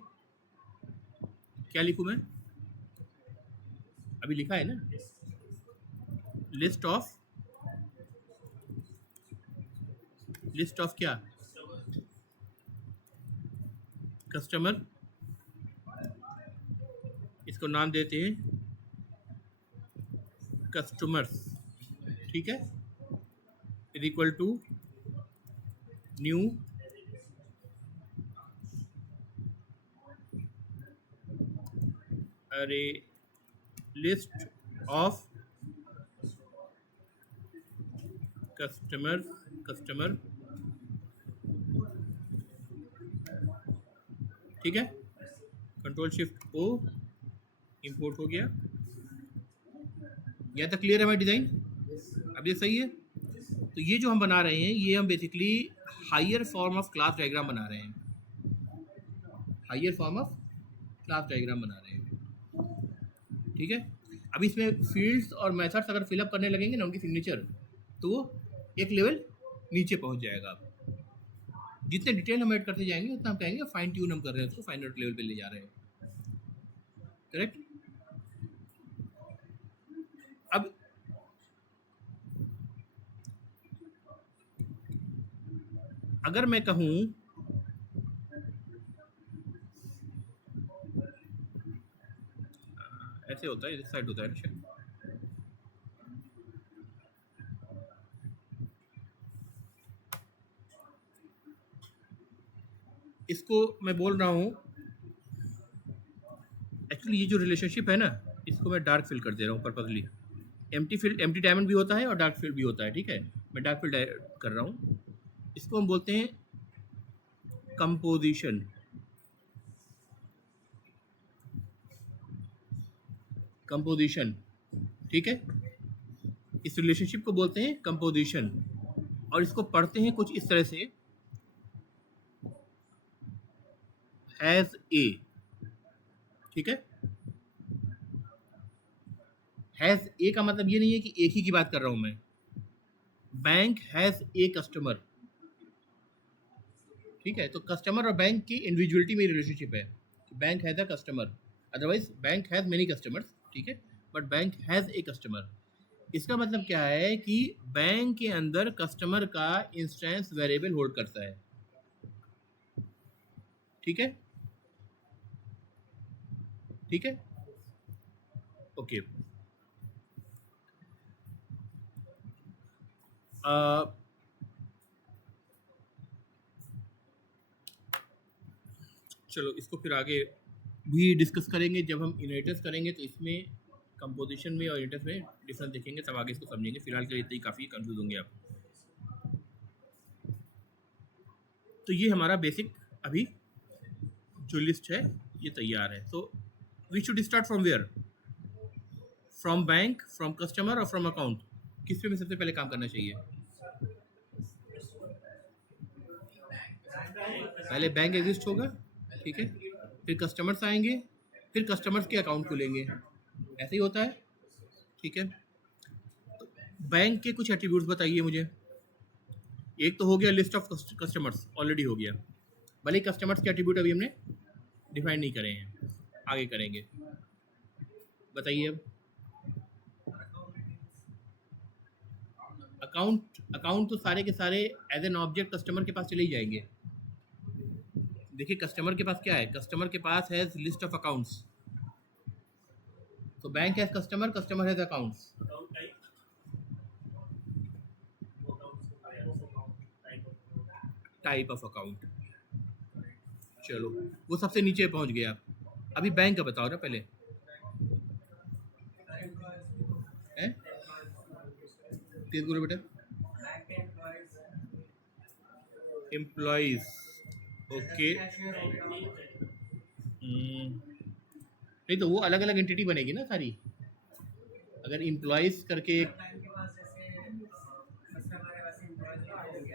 क्या लिखूँ मैं? अभी लिखा है ना, लिस्ट ऑफ क्या? कस्टमर, इसको नाम देते हैं कस्टमर्स, ठीक है, is equal to new array list of customer, ठीक है, कंट्रोल शिफ्ट ओ, इंपोर्ट हो गया। यहाँ तक क्लियर है हमारी डिज़ाइन? अब ये सही है। तो ये जो हम बना रहे हैं, ये हम basically higher form of class diagram बना रहे हैं, higher form of class diagram बना रहे हैं, ठीक है। अब इसमें फील्ड्स और मेथड्स अगर फिलअप करने लगेंगे ना उनकी सिग्नेचर, तो वो एक लेवल नीचे पहुंच जाएगा। जितने डिटेल हम ऐड करते जाएंगे उतना हम कहेंगे फाइन ट्यून हम कर रहे हैं, उसको फाइनल लेवल पे ले जा रहे हैं, करेक्ट? अब अगर मैं कहूँ ऐसे होता है, इस साइड होता है ना शायद, इसको मैं बोल रहा हूँ एक्चुअली ये जो रिलेशनशिप है ना, इसको मैं डार्क फिल कर दे रहा हूँ पर्पजली। एम्प्टी डायमंड भी होता है और डार्क फिल भी होता है, ठीक है, मैं डार्क फिल कर रहा हूँ। इसको हम बोलते हैं कंपोजिशन, ठीक है। इस रिलेशनशिप को बोलते हैं कंपोजिशन, और इसको पढ़ते हैं कुछ इस तरह से, हैज ए, ठीक है। हैज ए का मतलब ये नहीं है कि एक ही की बात कर रहा हूं मैं, बैंक हैज ए कस्टमर, ठीक है। तो कस्टमर और बैंक की इंडिविजुअलिटी में रिलेशनशिप है, bank has a customer, otherwise bank has many customers, ठीक है, but bank has a customer. इसका मतलब क्या है कि बैंक के अंदर कस्टमर का इंस्टेंस वेरिएबल होल्ड करता है, ठीक है, ठीक है, ओके। चलो इसको फिर आगे भी डिस्कस करेंगे जब हम यूनिटर्स करेंगे, तो इसमें कंपोजिशन में और यूनिटर्स में डिफरेंस देखेंगे, तब आगे इसको समझेंगे। फिलहाल के लिए इतना ही काफ़ी, कंफ्यूज होंगे आप। तो ये हमारा बेसिक अभी जो लिस्ट है ये तैयार है। तो we should start from where, from bank, from customer और फ्रॉम अकाउंट, किस पे में सबसे पहले काम करना चाहिए? पहले बैंक एग्जिस्ट होगा, ठीक है, फिर कस्टमर्स आएंगे, फिर कस्टमर्स के अकाउंट खुलेंगे, ऐसे ही होता है, ठीक है। बैंक के कुछ एट्रीब्यूट्स बताइए मुझे। एक तो हो गया लिस्ट ऑफ कस्टमर्स, ऑलरेडी हो गया, भले ही कस्टमर्स के एट्रीब्यूट अभी हमने डिफाइन नहीं करे हैं, आगे करेंगे। बताइए अब। अकाउंट, अकाउंट तो सारे के सारे एज एन ऑब्जेक्ट कस्टमर के पास चले ही जाएंगे। देखिए कस्टमर के पास क्या है, कस्टमर के पास है लिस्ट ऑफ अकाउंट्स, तो bank has customer, customer has accounts. Type of account, चलो वो सबसे नीचे पहुंच गए आप। अभी बैंक का बताओ ना पहले, हैं? तेज बोलो बेटा। Employees, okay. नहीं तो वो अलग अलग एंटिटी बनेगी ना सारी, अगर एम्प्लॉइज करके,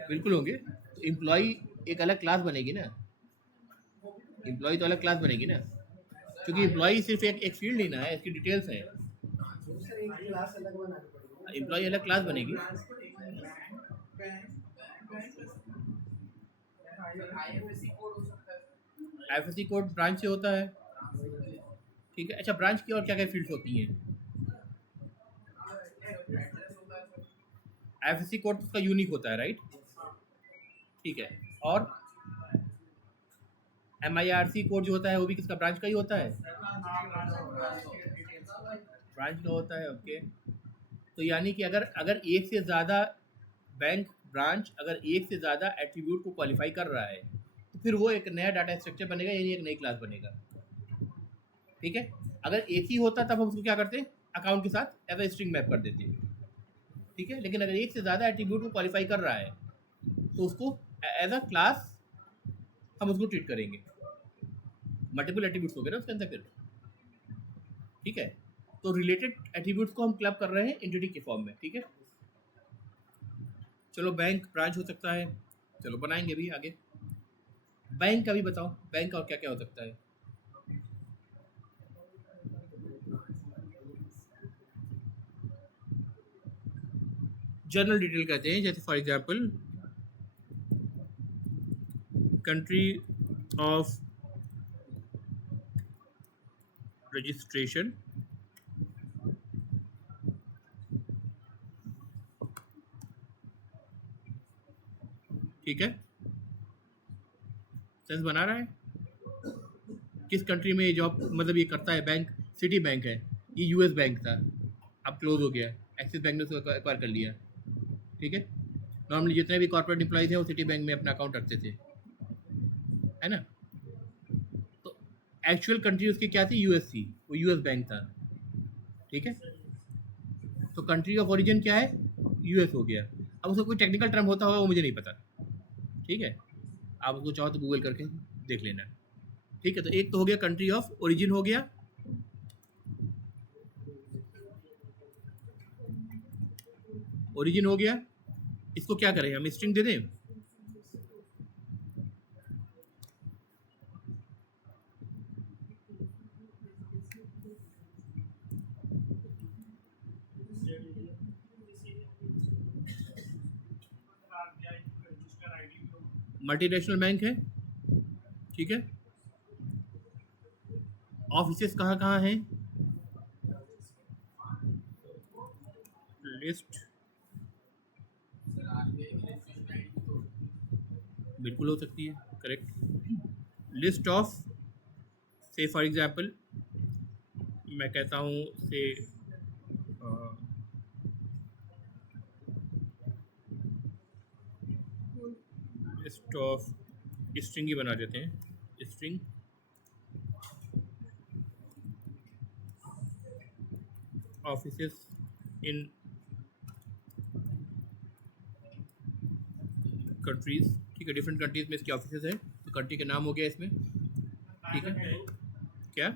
बिल्कुल होंगे। एम्प्लॉय एक अलग क्लास बनेगी ना, एम्प्लॉय तो अलग क्लास बनेगी ना, क्योंकि एम्प्लॉय सिर्फ एक फील्ड ही ना है, इसकी डिटेल्स है। एम्प्लॉय अलग क्लास बनेगी। आईएफएससी कोड ब्रांच से होता है, ठीक है। अच्छा ब्रांच की और क्या क्या फील्ड्स होती हैं? आईएफएससी कोड उसका यूनिक होता है, राइट, ठीक है। और एमआईआरसी कोड जो होता है वो भी किसका, ब्रांच का ही होता है, ब्रांच का होता है, ओके। तो यानी कि अगर अगर एक से ज़्यादा बैंक ब्रांच अगर एक से ज़्यादा एट्रीब्यूट को क्वालिफाई कर रहा है, तो फिर वो एक नया डाटा स्ट्रक्चर बनेगा, यानी एक नई क्लास बनेगा, ठीक है। अगर एक ही होता तब हम उसको क्या करते हैं, अकाउंट के साथ एज ए स्ट्रिंग मैप कर देते हैं, ठीक है। लेकिन अगर एक से ज़्यादा एट्रीब्यूट को क्वालिफाई कर रहा है तो उसको एज अ क्लास हम उसको ट्रीट करेंगे, मल्टीपल एट्रीब्यूट्स हो गए ना उसके अंदर फिर, ठीक है। तो रिलेटेड एट्रीब्यूट्स को हम क्लब कर रहे हैं एंटिटी के फॉर्म में, ठीक है। चलो बैंक ब्रांच हो सकता है, चलो बनाएंगे भी आगे। बैंक का भी बताओ, बैंक का और क्या क्या हो सकता है? जनरल डिटेल कहते हैं, जैसे for example country of registration, ठीक है। सेंस बना रहा है, किस कंट्री में ये जॉब मतलब ये करता है बैंक, सिटी बैंक है, ये यूएस बैंक था, अब क्लोज हो गया, एक्सिस बैंक ने उसको एक्वायर कर लिया, ठीक है। नॉर्मली जितने भी कॉर्पोरेट एम्प्लॉयज हैं वो सिटी बैंक में अपना अकाउंट रखते थे, है ना। तो एक्चुअल कंट्री उसकी क्या थी, यूएस थी, वो यूएस बैंक था, ठीक है। तो कंट्री ऑफ ओरिजिन क्या है, यूएस हो गया। अब उसका कोई टेक्निकल टर्म होता होगा वो मुझे नहीं पता, ठीक है, आप उसको चाहो तो गूगल करके देख लेना, ठीक है। तो एक तो हो गया कंट्री ऑफ ओरिजिन हो गया, ओरिजिन हो गया, इसको क्या करें हम, स्ट्रिंग दे दें। मल्टीनेशनल बैंक है, ठीक है। ऑफिसेस कहाँ कहाँ हैं, लिस्ट, सर आरबीआई की रजिस्ट्रेशन आईडी तो बिल्कुल हो सकती है, करेक्ट। लिस्ट ऑफ, से फॉर एग्जांपल मैं कहता हूँ से लिस्ट ऑफ, स्ट्रिंग ही बना देते हैं, स्ट्रिंग ऑफिसेस इन कंट्रीज, ठीक है। डिफरेंट कंट्रीज में इसके ऑफिसेस हैं, तो कंट्री का नाम हो गया इसमें, ठीक है। क्या,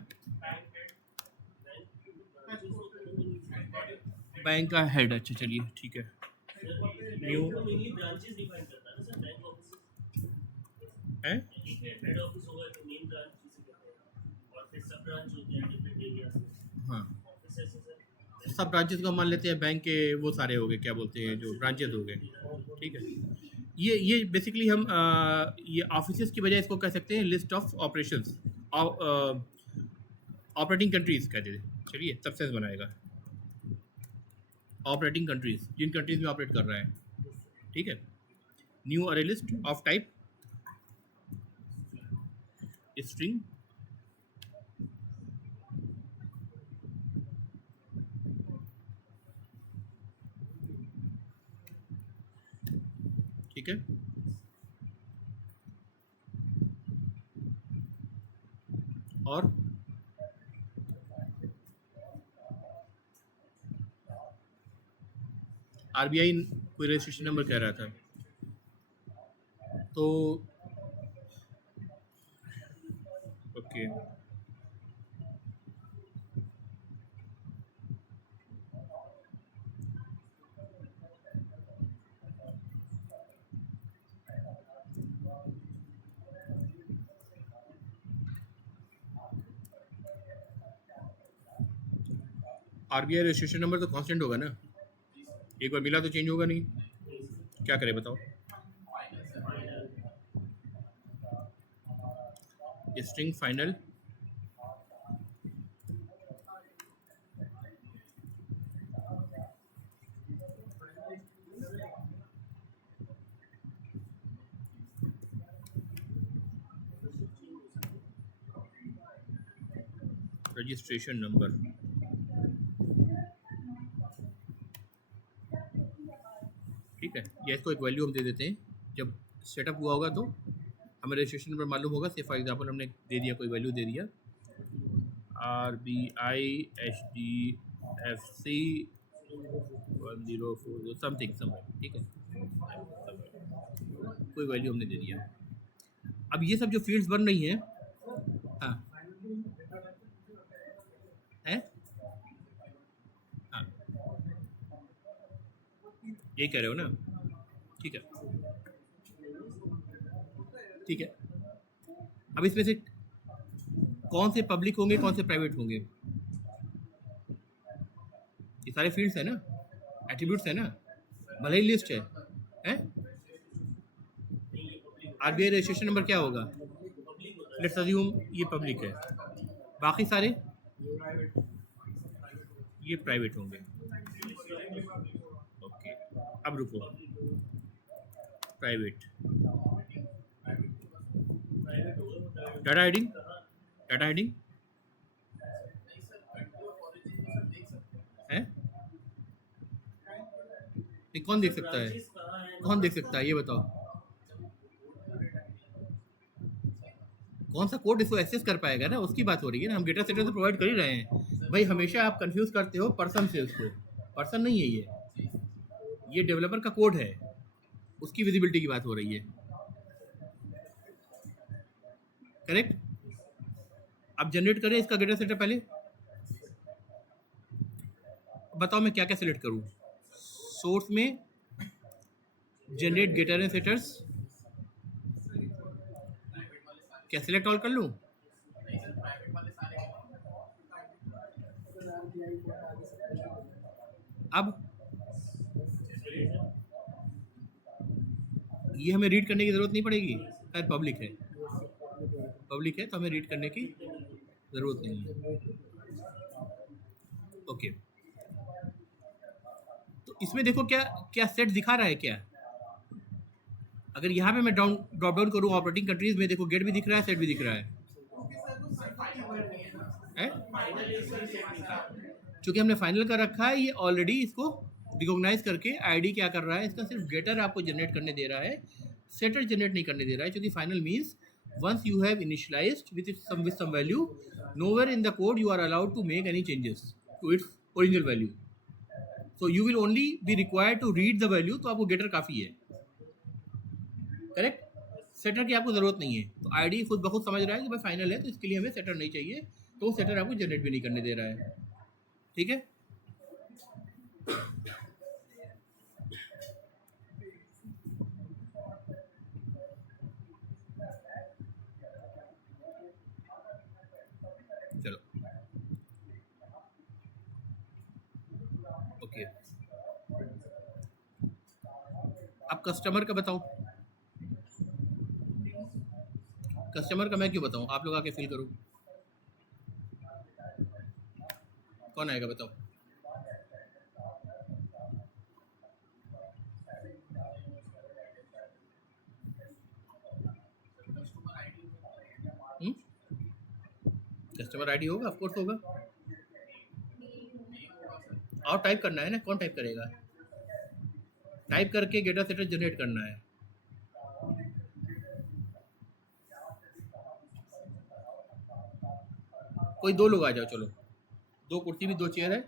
बैंक का हेड, अच्छा चलिए ठीक है। न्यू ब्रांचेस डिफाइन करता है ना सर, बैंक ऑफिस है, हेड ऑफिस होगा तो मेन ब्रांच जिसे कहते हैं, और फिर सब ब्रांच होते हैं डिफरेंट एरियाज में, हाँ। ऑफिस ऐसे सर। सब ब्रांचेस को मान लेते हैं, बैंक के वो सारे हो गए, क्या बोलते हैं, जो ब्रांचेस हो गए, ठीक है। ये बेसिकली हम ये ऑफिसेस की बजाय इसको कह सकते हैं list of operations, operating countries कह देते हैं, चलिए तब सेंस बनाएगा। ऑपरेटिंग कंट्रीज, जिन कंट्रीज में ऑपरेट कर रहा है, ठीक है। New array list of type string, ठीक है। और आरबीआई कोई रजिस्ट्रेशन नंबर कह रहा था, तो ओके, आरबीआई रजिस्ट्रेशन नंबर तो कांस्टेंट होगा ना, एक बार मिला तो चेंज होगा नहीं, क्या करें बताओ। Final sir string final, registration number, ठीक है। या इसको एक वैल्यू हम दे देते हैं, जब सेटअप हुआ होगा तो हमें रजिस्ट्रेशन नंबर मालूम होगा, से फॉर एग्जांपल हमने दे दिया, कोई वैल्यू दे दिया, RBIHDFC 1040 समथिंग समथिंग, ठीक है, कोई वैल्यू हमने दे दिया। अब ये सब जो फील्ड्स बन रही हैं, हाँ है, हाँ यही कह रहे हो ना, ठीक है, ठीक है। अब इसमें से कौन से पब्लिक होंगे, कौन से प्राइवेट होंगे, ये सारे फील्ड्स है ना, एट्रीब्यूट्स है ना, भले ही लिस्ट है, हैं? आरबीआई रजिस्ट्रेशन नंबर क्या होगा, लेट्स अज्यूम ये पब्लिक है, बाकी सारे ये प्राइवेट होंगे, ओके। अब रुको, private data hiding, data hiding नहीं सर, कंट्री ऑफ ओरिजिन में सर देख सकते हैं। है, नहीं कौन देख सकता है, कौन देख सकता है ये बताओ, कौन सा कोड इसको एक्सेस कर पाएगा ना, उसकी बात हो रही है ना, हम डेटा सेंटर तो प्रोवाइड कर ही रहे हैं भाई। हमेशा आप कंफ्यूज करते हो पर्सन से, उसको पर्सन नहीं है ये डेवलपर का कोड है, उसकी विजिबिलिटी की बात हो रही है, करेक्ट। अब जनरेट करें इसका डेटा सेंटर, पहले बताओ मैं क्या क्या सिलेक्ट करूं, सोर्स में generate getter and setters, private वाले सारे क्या सिलेक्ट ऑल कर लूँ? नहीं सर, प्राइवेट वाले सारे अब ये हमें रीड करने की ज़रूरत नहीं पड़ेगी, शायद पब्लिक है, पब्लिक है तो हमें रीड करने की ज़रूरत नहीं है। ओके, तो इसमें देखो क्या क्या सेट दिखा रहा है क्या? अगर यहाँ पे मैं ड्रॉप डाउन करूँ ऑपरेटिंग कंट्रीज में, देखो गेट भी दिख रहा है, सेट भी दिख रहा है, चूंकि हमने फाइनल कर रखा है, ये ऑलरेडी इसको रिकॉग्नाइज करके आईडी क्या कर रहा है, इसका सिर्फ गेटर आपको जनरेट करने दे रहा है, सेटर जनरेट नहीं करने दे रहा है, क्योंकि final means once you have initialized with some value, nowhere in the code you are allowed to make any changes to its original value, so you will only be required to read the value, तो आपको गेटर काफ़ी है, correct? Shutter की आपको ज़रूरत नहीं है, तो आईडी खुद ब खुद समझ रहा है कि भाई फाइनल है, तो इसके लिए हमें सेटर नहीं चाहिए, तो वो सेटर आपको जनरेट भी नहीं करने दे रहा है, ठीक है? चलो ओके, अब कस्टमर का बताओ, कस्टमर का मैं क्यों बताऊं, आप लोग आके फिल करो, कौन आएगा बताओ? कस्टमर आईडी होगा, ऑफ कोर्स होगा, और टाइप करना है ना, कौन टाइप करेगा? टाइप करके गेटर सेटर जनरेट करना है। कोई दो लोग आ जाओ, चलो, दो कुर्सी भी, दो चेयर है,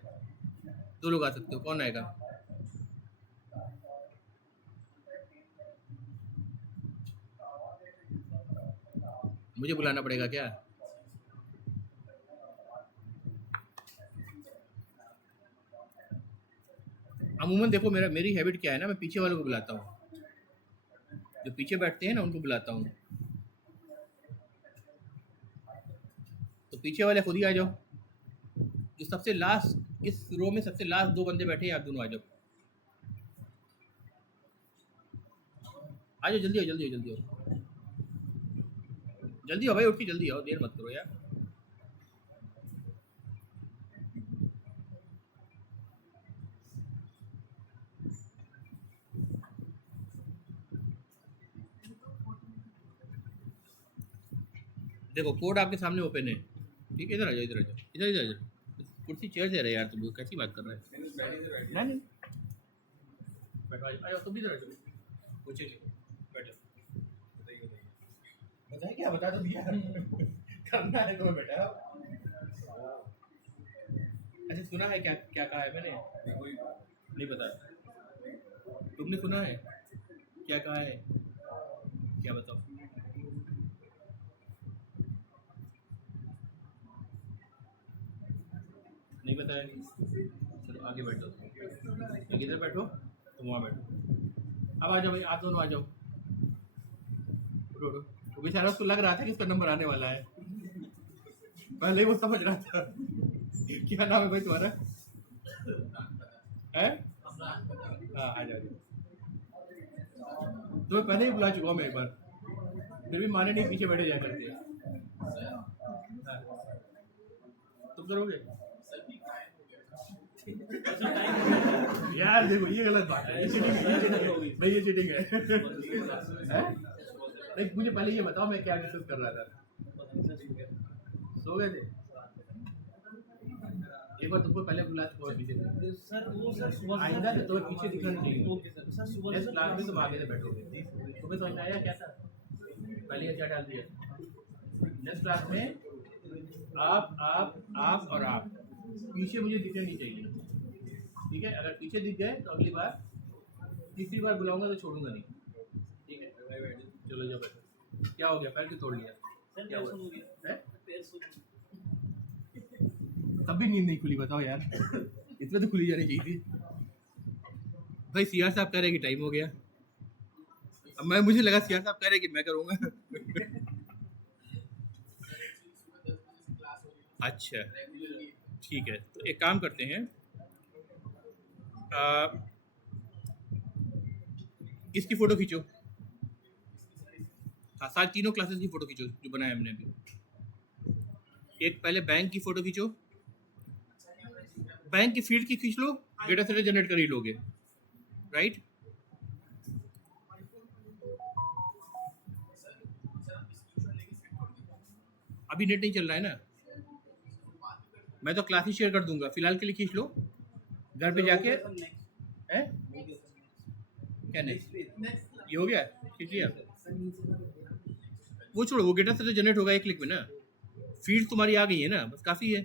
दो लोग आ सकते हो, कौन आएगा? मुझे बुलाना पड़ेगा क्या? अमूमन देखो मेरी हैबिट क्या है ना, मैं पीछे वालों को बुलाता हूँ, जो पीछे बैठते हैं ना उनको बुलाता हूँ, तो पीछे वाले खुद ही आ जाओ, जो सबसे लास्ट इस रो में सबसे लास्ट दो बंदे बैठे हैं, आप दोनों आ जाओ, आ जाओ, जल्दी आओ, जल्दी आओ, जल्दी आओ, जल्दी आओ भाई, उठ के जल्दी आओ, देर मत करो यार। देखो कोड आपके सामने ओपन है, ठीक है, इधर आ जाओ, इधर आ जाओ, इधर इधर इधर, कुर्सी चेयर दे रहे यार, तुम कैसी बात कर रहे हैं? नहीं बैठो, आ जाओ, तुम भी इधर आ जाओ, पूछे बैठो, बताइए क्या बता दो दिया करना है तो बेटा। अच्छा सुना है क्या क्या कहा है मैंने? नहीं पता, तुमने सुना है क्या कहा है? क्या बताओ? नहीं बताया? चलो आगे बैठो, एक इधर बैठो, तुम वहाँ बैठो, अब आ जाओ भाई, आप दोनों आ जाओ, उठो उठो, वो बेचारा उसको लग रहा था कि इसका नंबर आने वाला है, पहले ही वो समझ रहा था। क्या नाम है भाई तुम्हारा? है? हाँ आ जाओ, तुम्हें पहले ही बुला चुका हूँ मैं एक बार, फिर भी माने नहीं, पीछे बैठे जा करते। हाँ। तुम करोगे यार? देखो ये गलत बात है, ये चीटिंग है भाई, ये चीटिंग है। नहीं मुझे पहले ये बताओ मैं क्या डिस्कस कर रहा था, सो गए थे? एक बार तुमको पहले बुला चुका हूँ पीछे से। सर वो सर सुबह आइंदा से तुम्हें पीछे दिखना चाहिए। ओके सर, सर सुबह नेक्स्ट क्लास में तुम आगे से बैठोगे, तुम्हें समझ में आया क्या था? पहले ये क्या डाल दिया? नेक्स्ट क्लास में आप और आप पीछे मुझे दिखने नहीं चाहिए, ठीक है? अगर पीछे दिख गए तो अगली बार तीसरी बार बुलाऊंगा तो छोड़ूंगा नहीं, ठीक है? चलो जाओ बैठो। क्या हो गया, पैर क्यों तोड़ लिया? सर क्या पैर हुआ? सुन हो गया, हैं? पैर सुन। तब भी नींद नहीं खुली, बताओ यार। इसमें तो खुली जानी चाहिए थी। भाई सीआर साहब कह रहे हैं कि टाइम हो गया। अब मुझे लगा सीआर साहब कह रहे हैं कि मैं करूँगा। सर एक्चुअली सुबह 10 बजे से क्लास हो रही है अच्छा रेगुलरली। ठीक है, तो एक काम करते हैं, इसकी फ़ोटो खींचो। हाँ, सारी तीनों क्लासेस की फ़ोटो खींचो जो बनाया हमने अभी। एक पहले बैंक की फ़ोटो खींचो, बैंक की फील्ड की खींच लो, डेटा सेट जनरेट कर ही लोगे, राइट? अभी नेट नहीं चल रहा है ना, मैं तो क्लास ही शेयर कर दूंगा, फिलहाल के लिए खींच लो, घर पे जाके हैं क्या नहीं ये हो गया, खींच लिया, वो छोड़ो, वो डेटा सेट जनरेट होगा एक क्लिक में ना, फील्ड तुम्हारी आ गई है ना, बस काफ़ी है,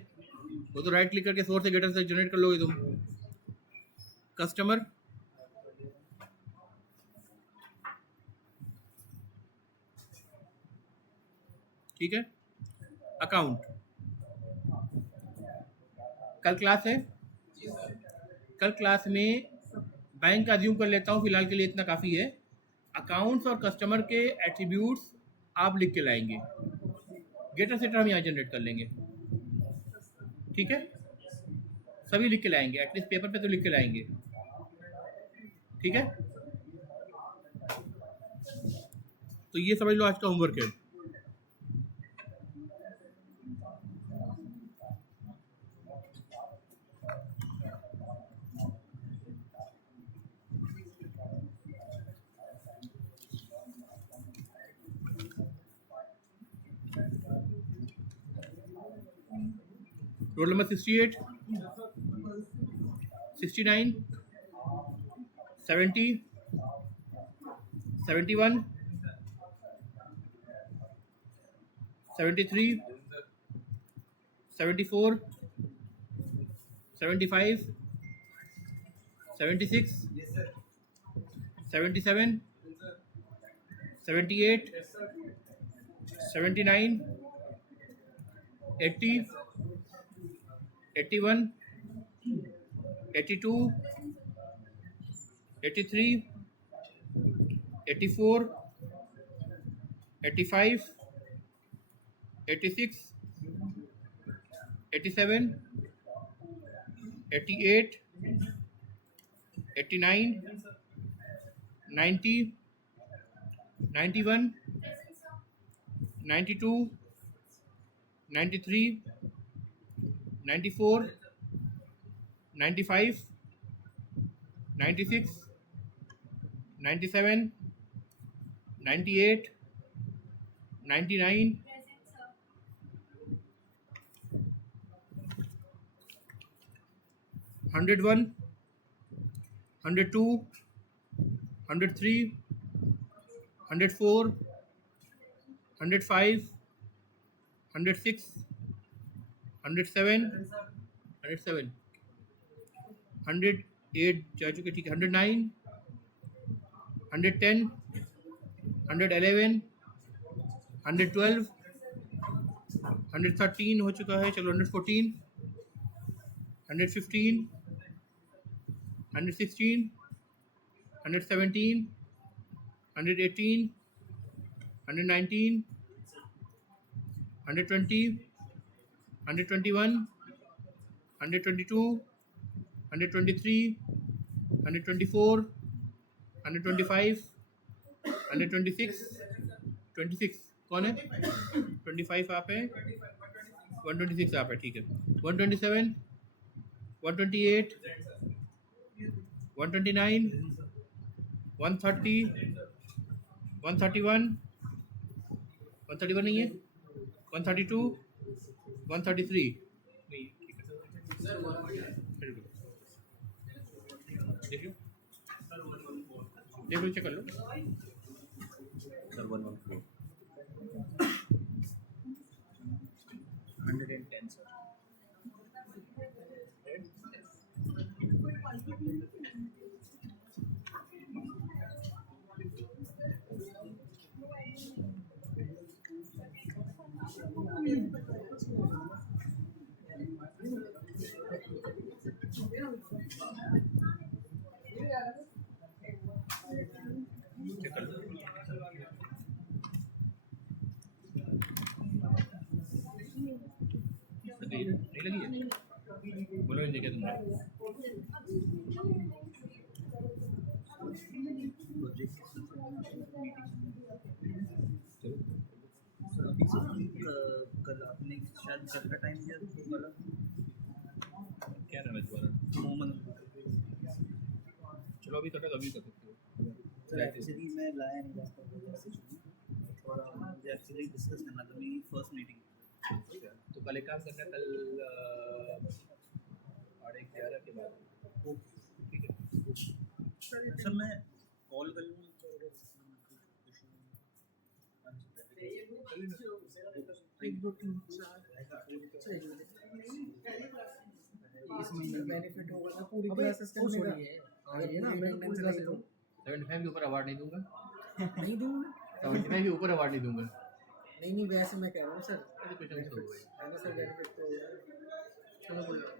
वो तो राइट क्लिक करके सोर्स से डेटा सेट जनरेट कर लोगे तुम। कस्टमर, ठीक है, अकाउंट, कल क्लास है, कल क्लास में बैंक का अज्यूम कर लेता हूँ, फिलहाल के लिए इतना काफ़ी है। अकाउंट्स और कस्टमर के एट्रीब्यूट्स आप लिख के लाएंगे, डेटा सेट हम यहाँ जनरेट कर लेंगे, ठीक है, सभी लिख के लाएंगे, एटलीस्ट पेपर पे तो लिख के लाएंगे, ठीक है। तो ये समझ लो आज का होमवर्क है। रोल नंबर 68, 69, 70, 71, 73, 74, 75, 76, 77, 78, 79, 80, 81, 82, 83, 84, 85, 86, 87, 88, 89, 90, 91, 92, 93, 94, 95, 96, 97, 98, 99, 101, 102, 103, 104, 105, 106, 107, 107, 108 जा चुके, ठीक है, 109, 110, 111, 112, 113 हो चुका है, चलो 114, 115, 116, 117, 118, 119, 120, 121, 122, 123, 124, 125, 126, 26 कौन है? 25 आप है, 126 आप है, ठीक है, 127, 128, 129, 130, 131, 131 नहीं है, 132, 133 नहीं, ठीक है, देख लो, देख लो, चेक कर लो सर 114 110 सर। नहीं लगी है? बोलो नहीं देखा तुमने? प्रोजेक्ट चलो अभी से कल आपने शायद कल का टाइम दिया तो वाला क्या नाम है तुम्हारा? मोमन चलो अभी कटो अभी कर सकते हो। सर एक्चुअली मैं लाया नहीं लाता थोड़ा मुझे एक्चुअली डिस्कस करना था मेरी फर्स्ट मीटिंग। तो कल एक काम करना, कल 11:30 के बाद, ठीक है? सर मैं कॉल कर लूँ इस महीने बेनिफिट होगा ना पूरी क्लास सिस्टम में का अगर ये ना अटेंडेंस रही तो 75 के ऊपर अवार्ड नहीं दूंगा। नहीं दूंगा 75 के ऊपर अवार्ड नहीं दूंगा। नहीं वैसे मैं कह रहा हूँ सर अरे कुछ नहीं हो गई। है ना सर बेनिफिट तो चलो कोई बात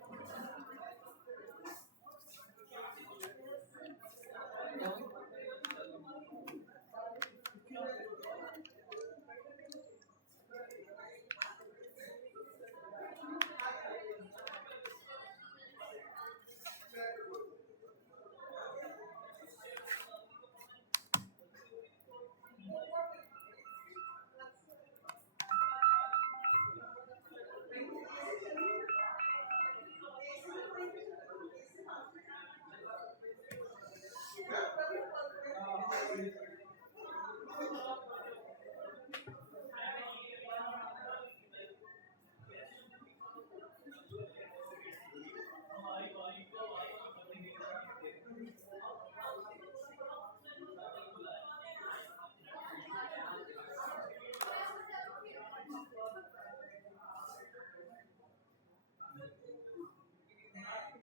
नहीं।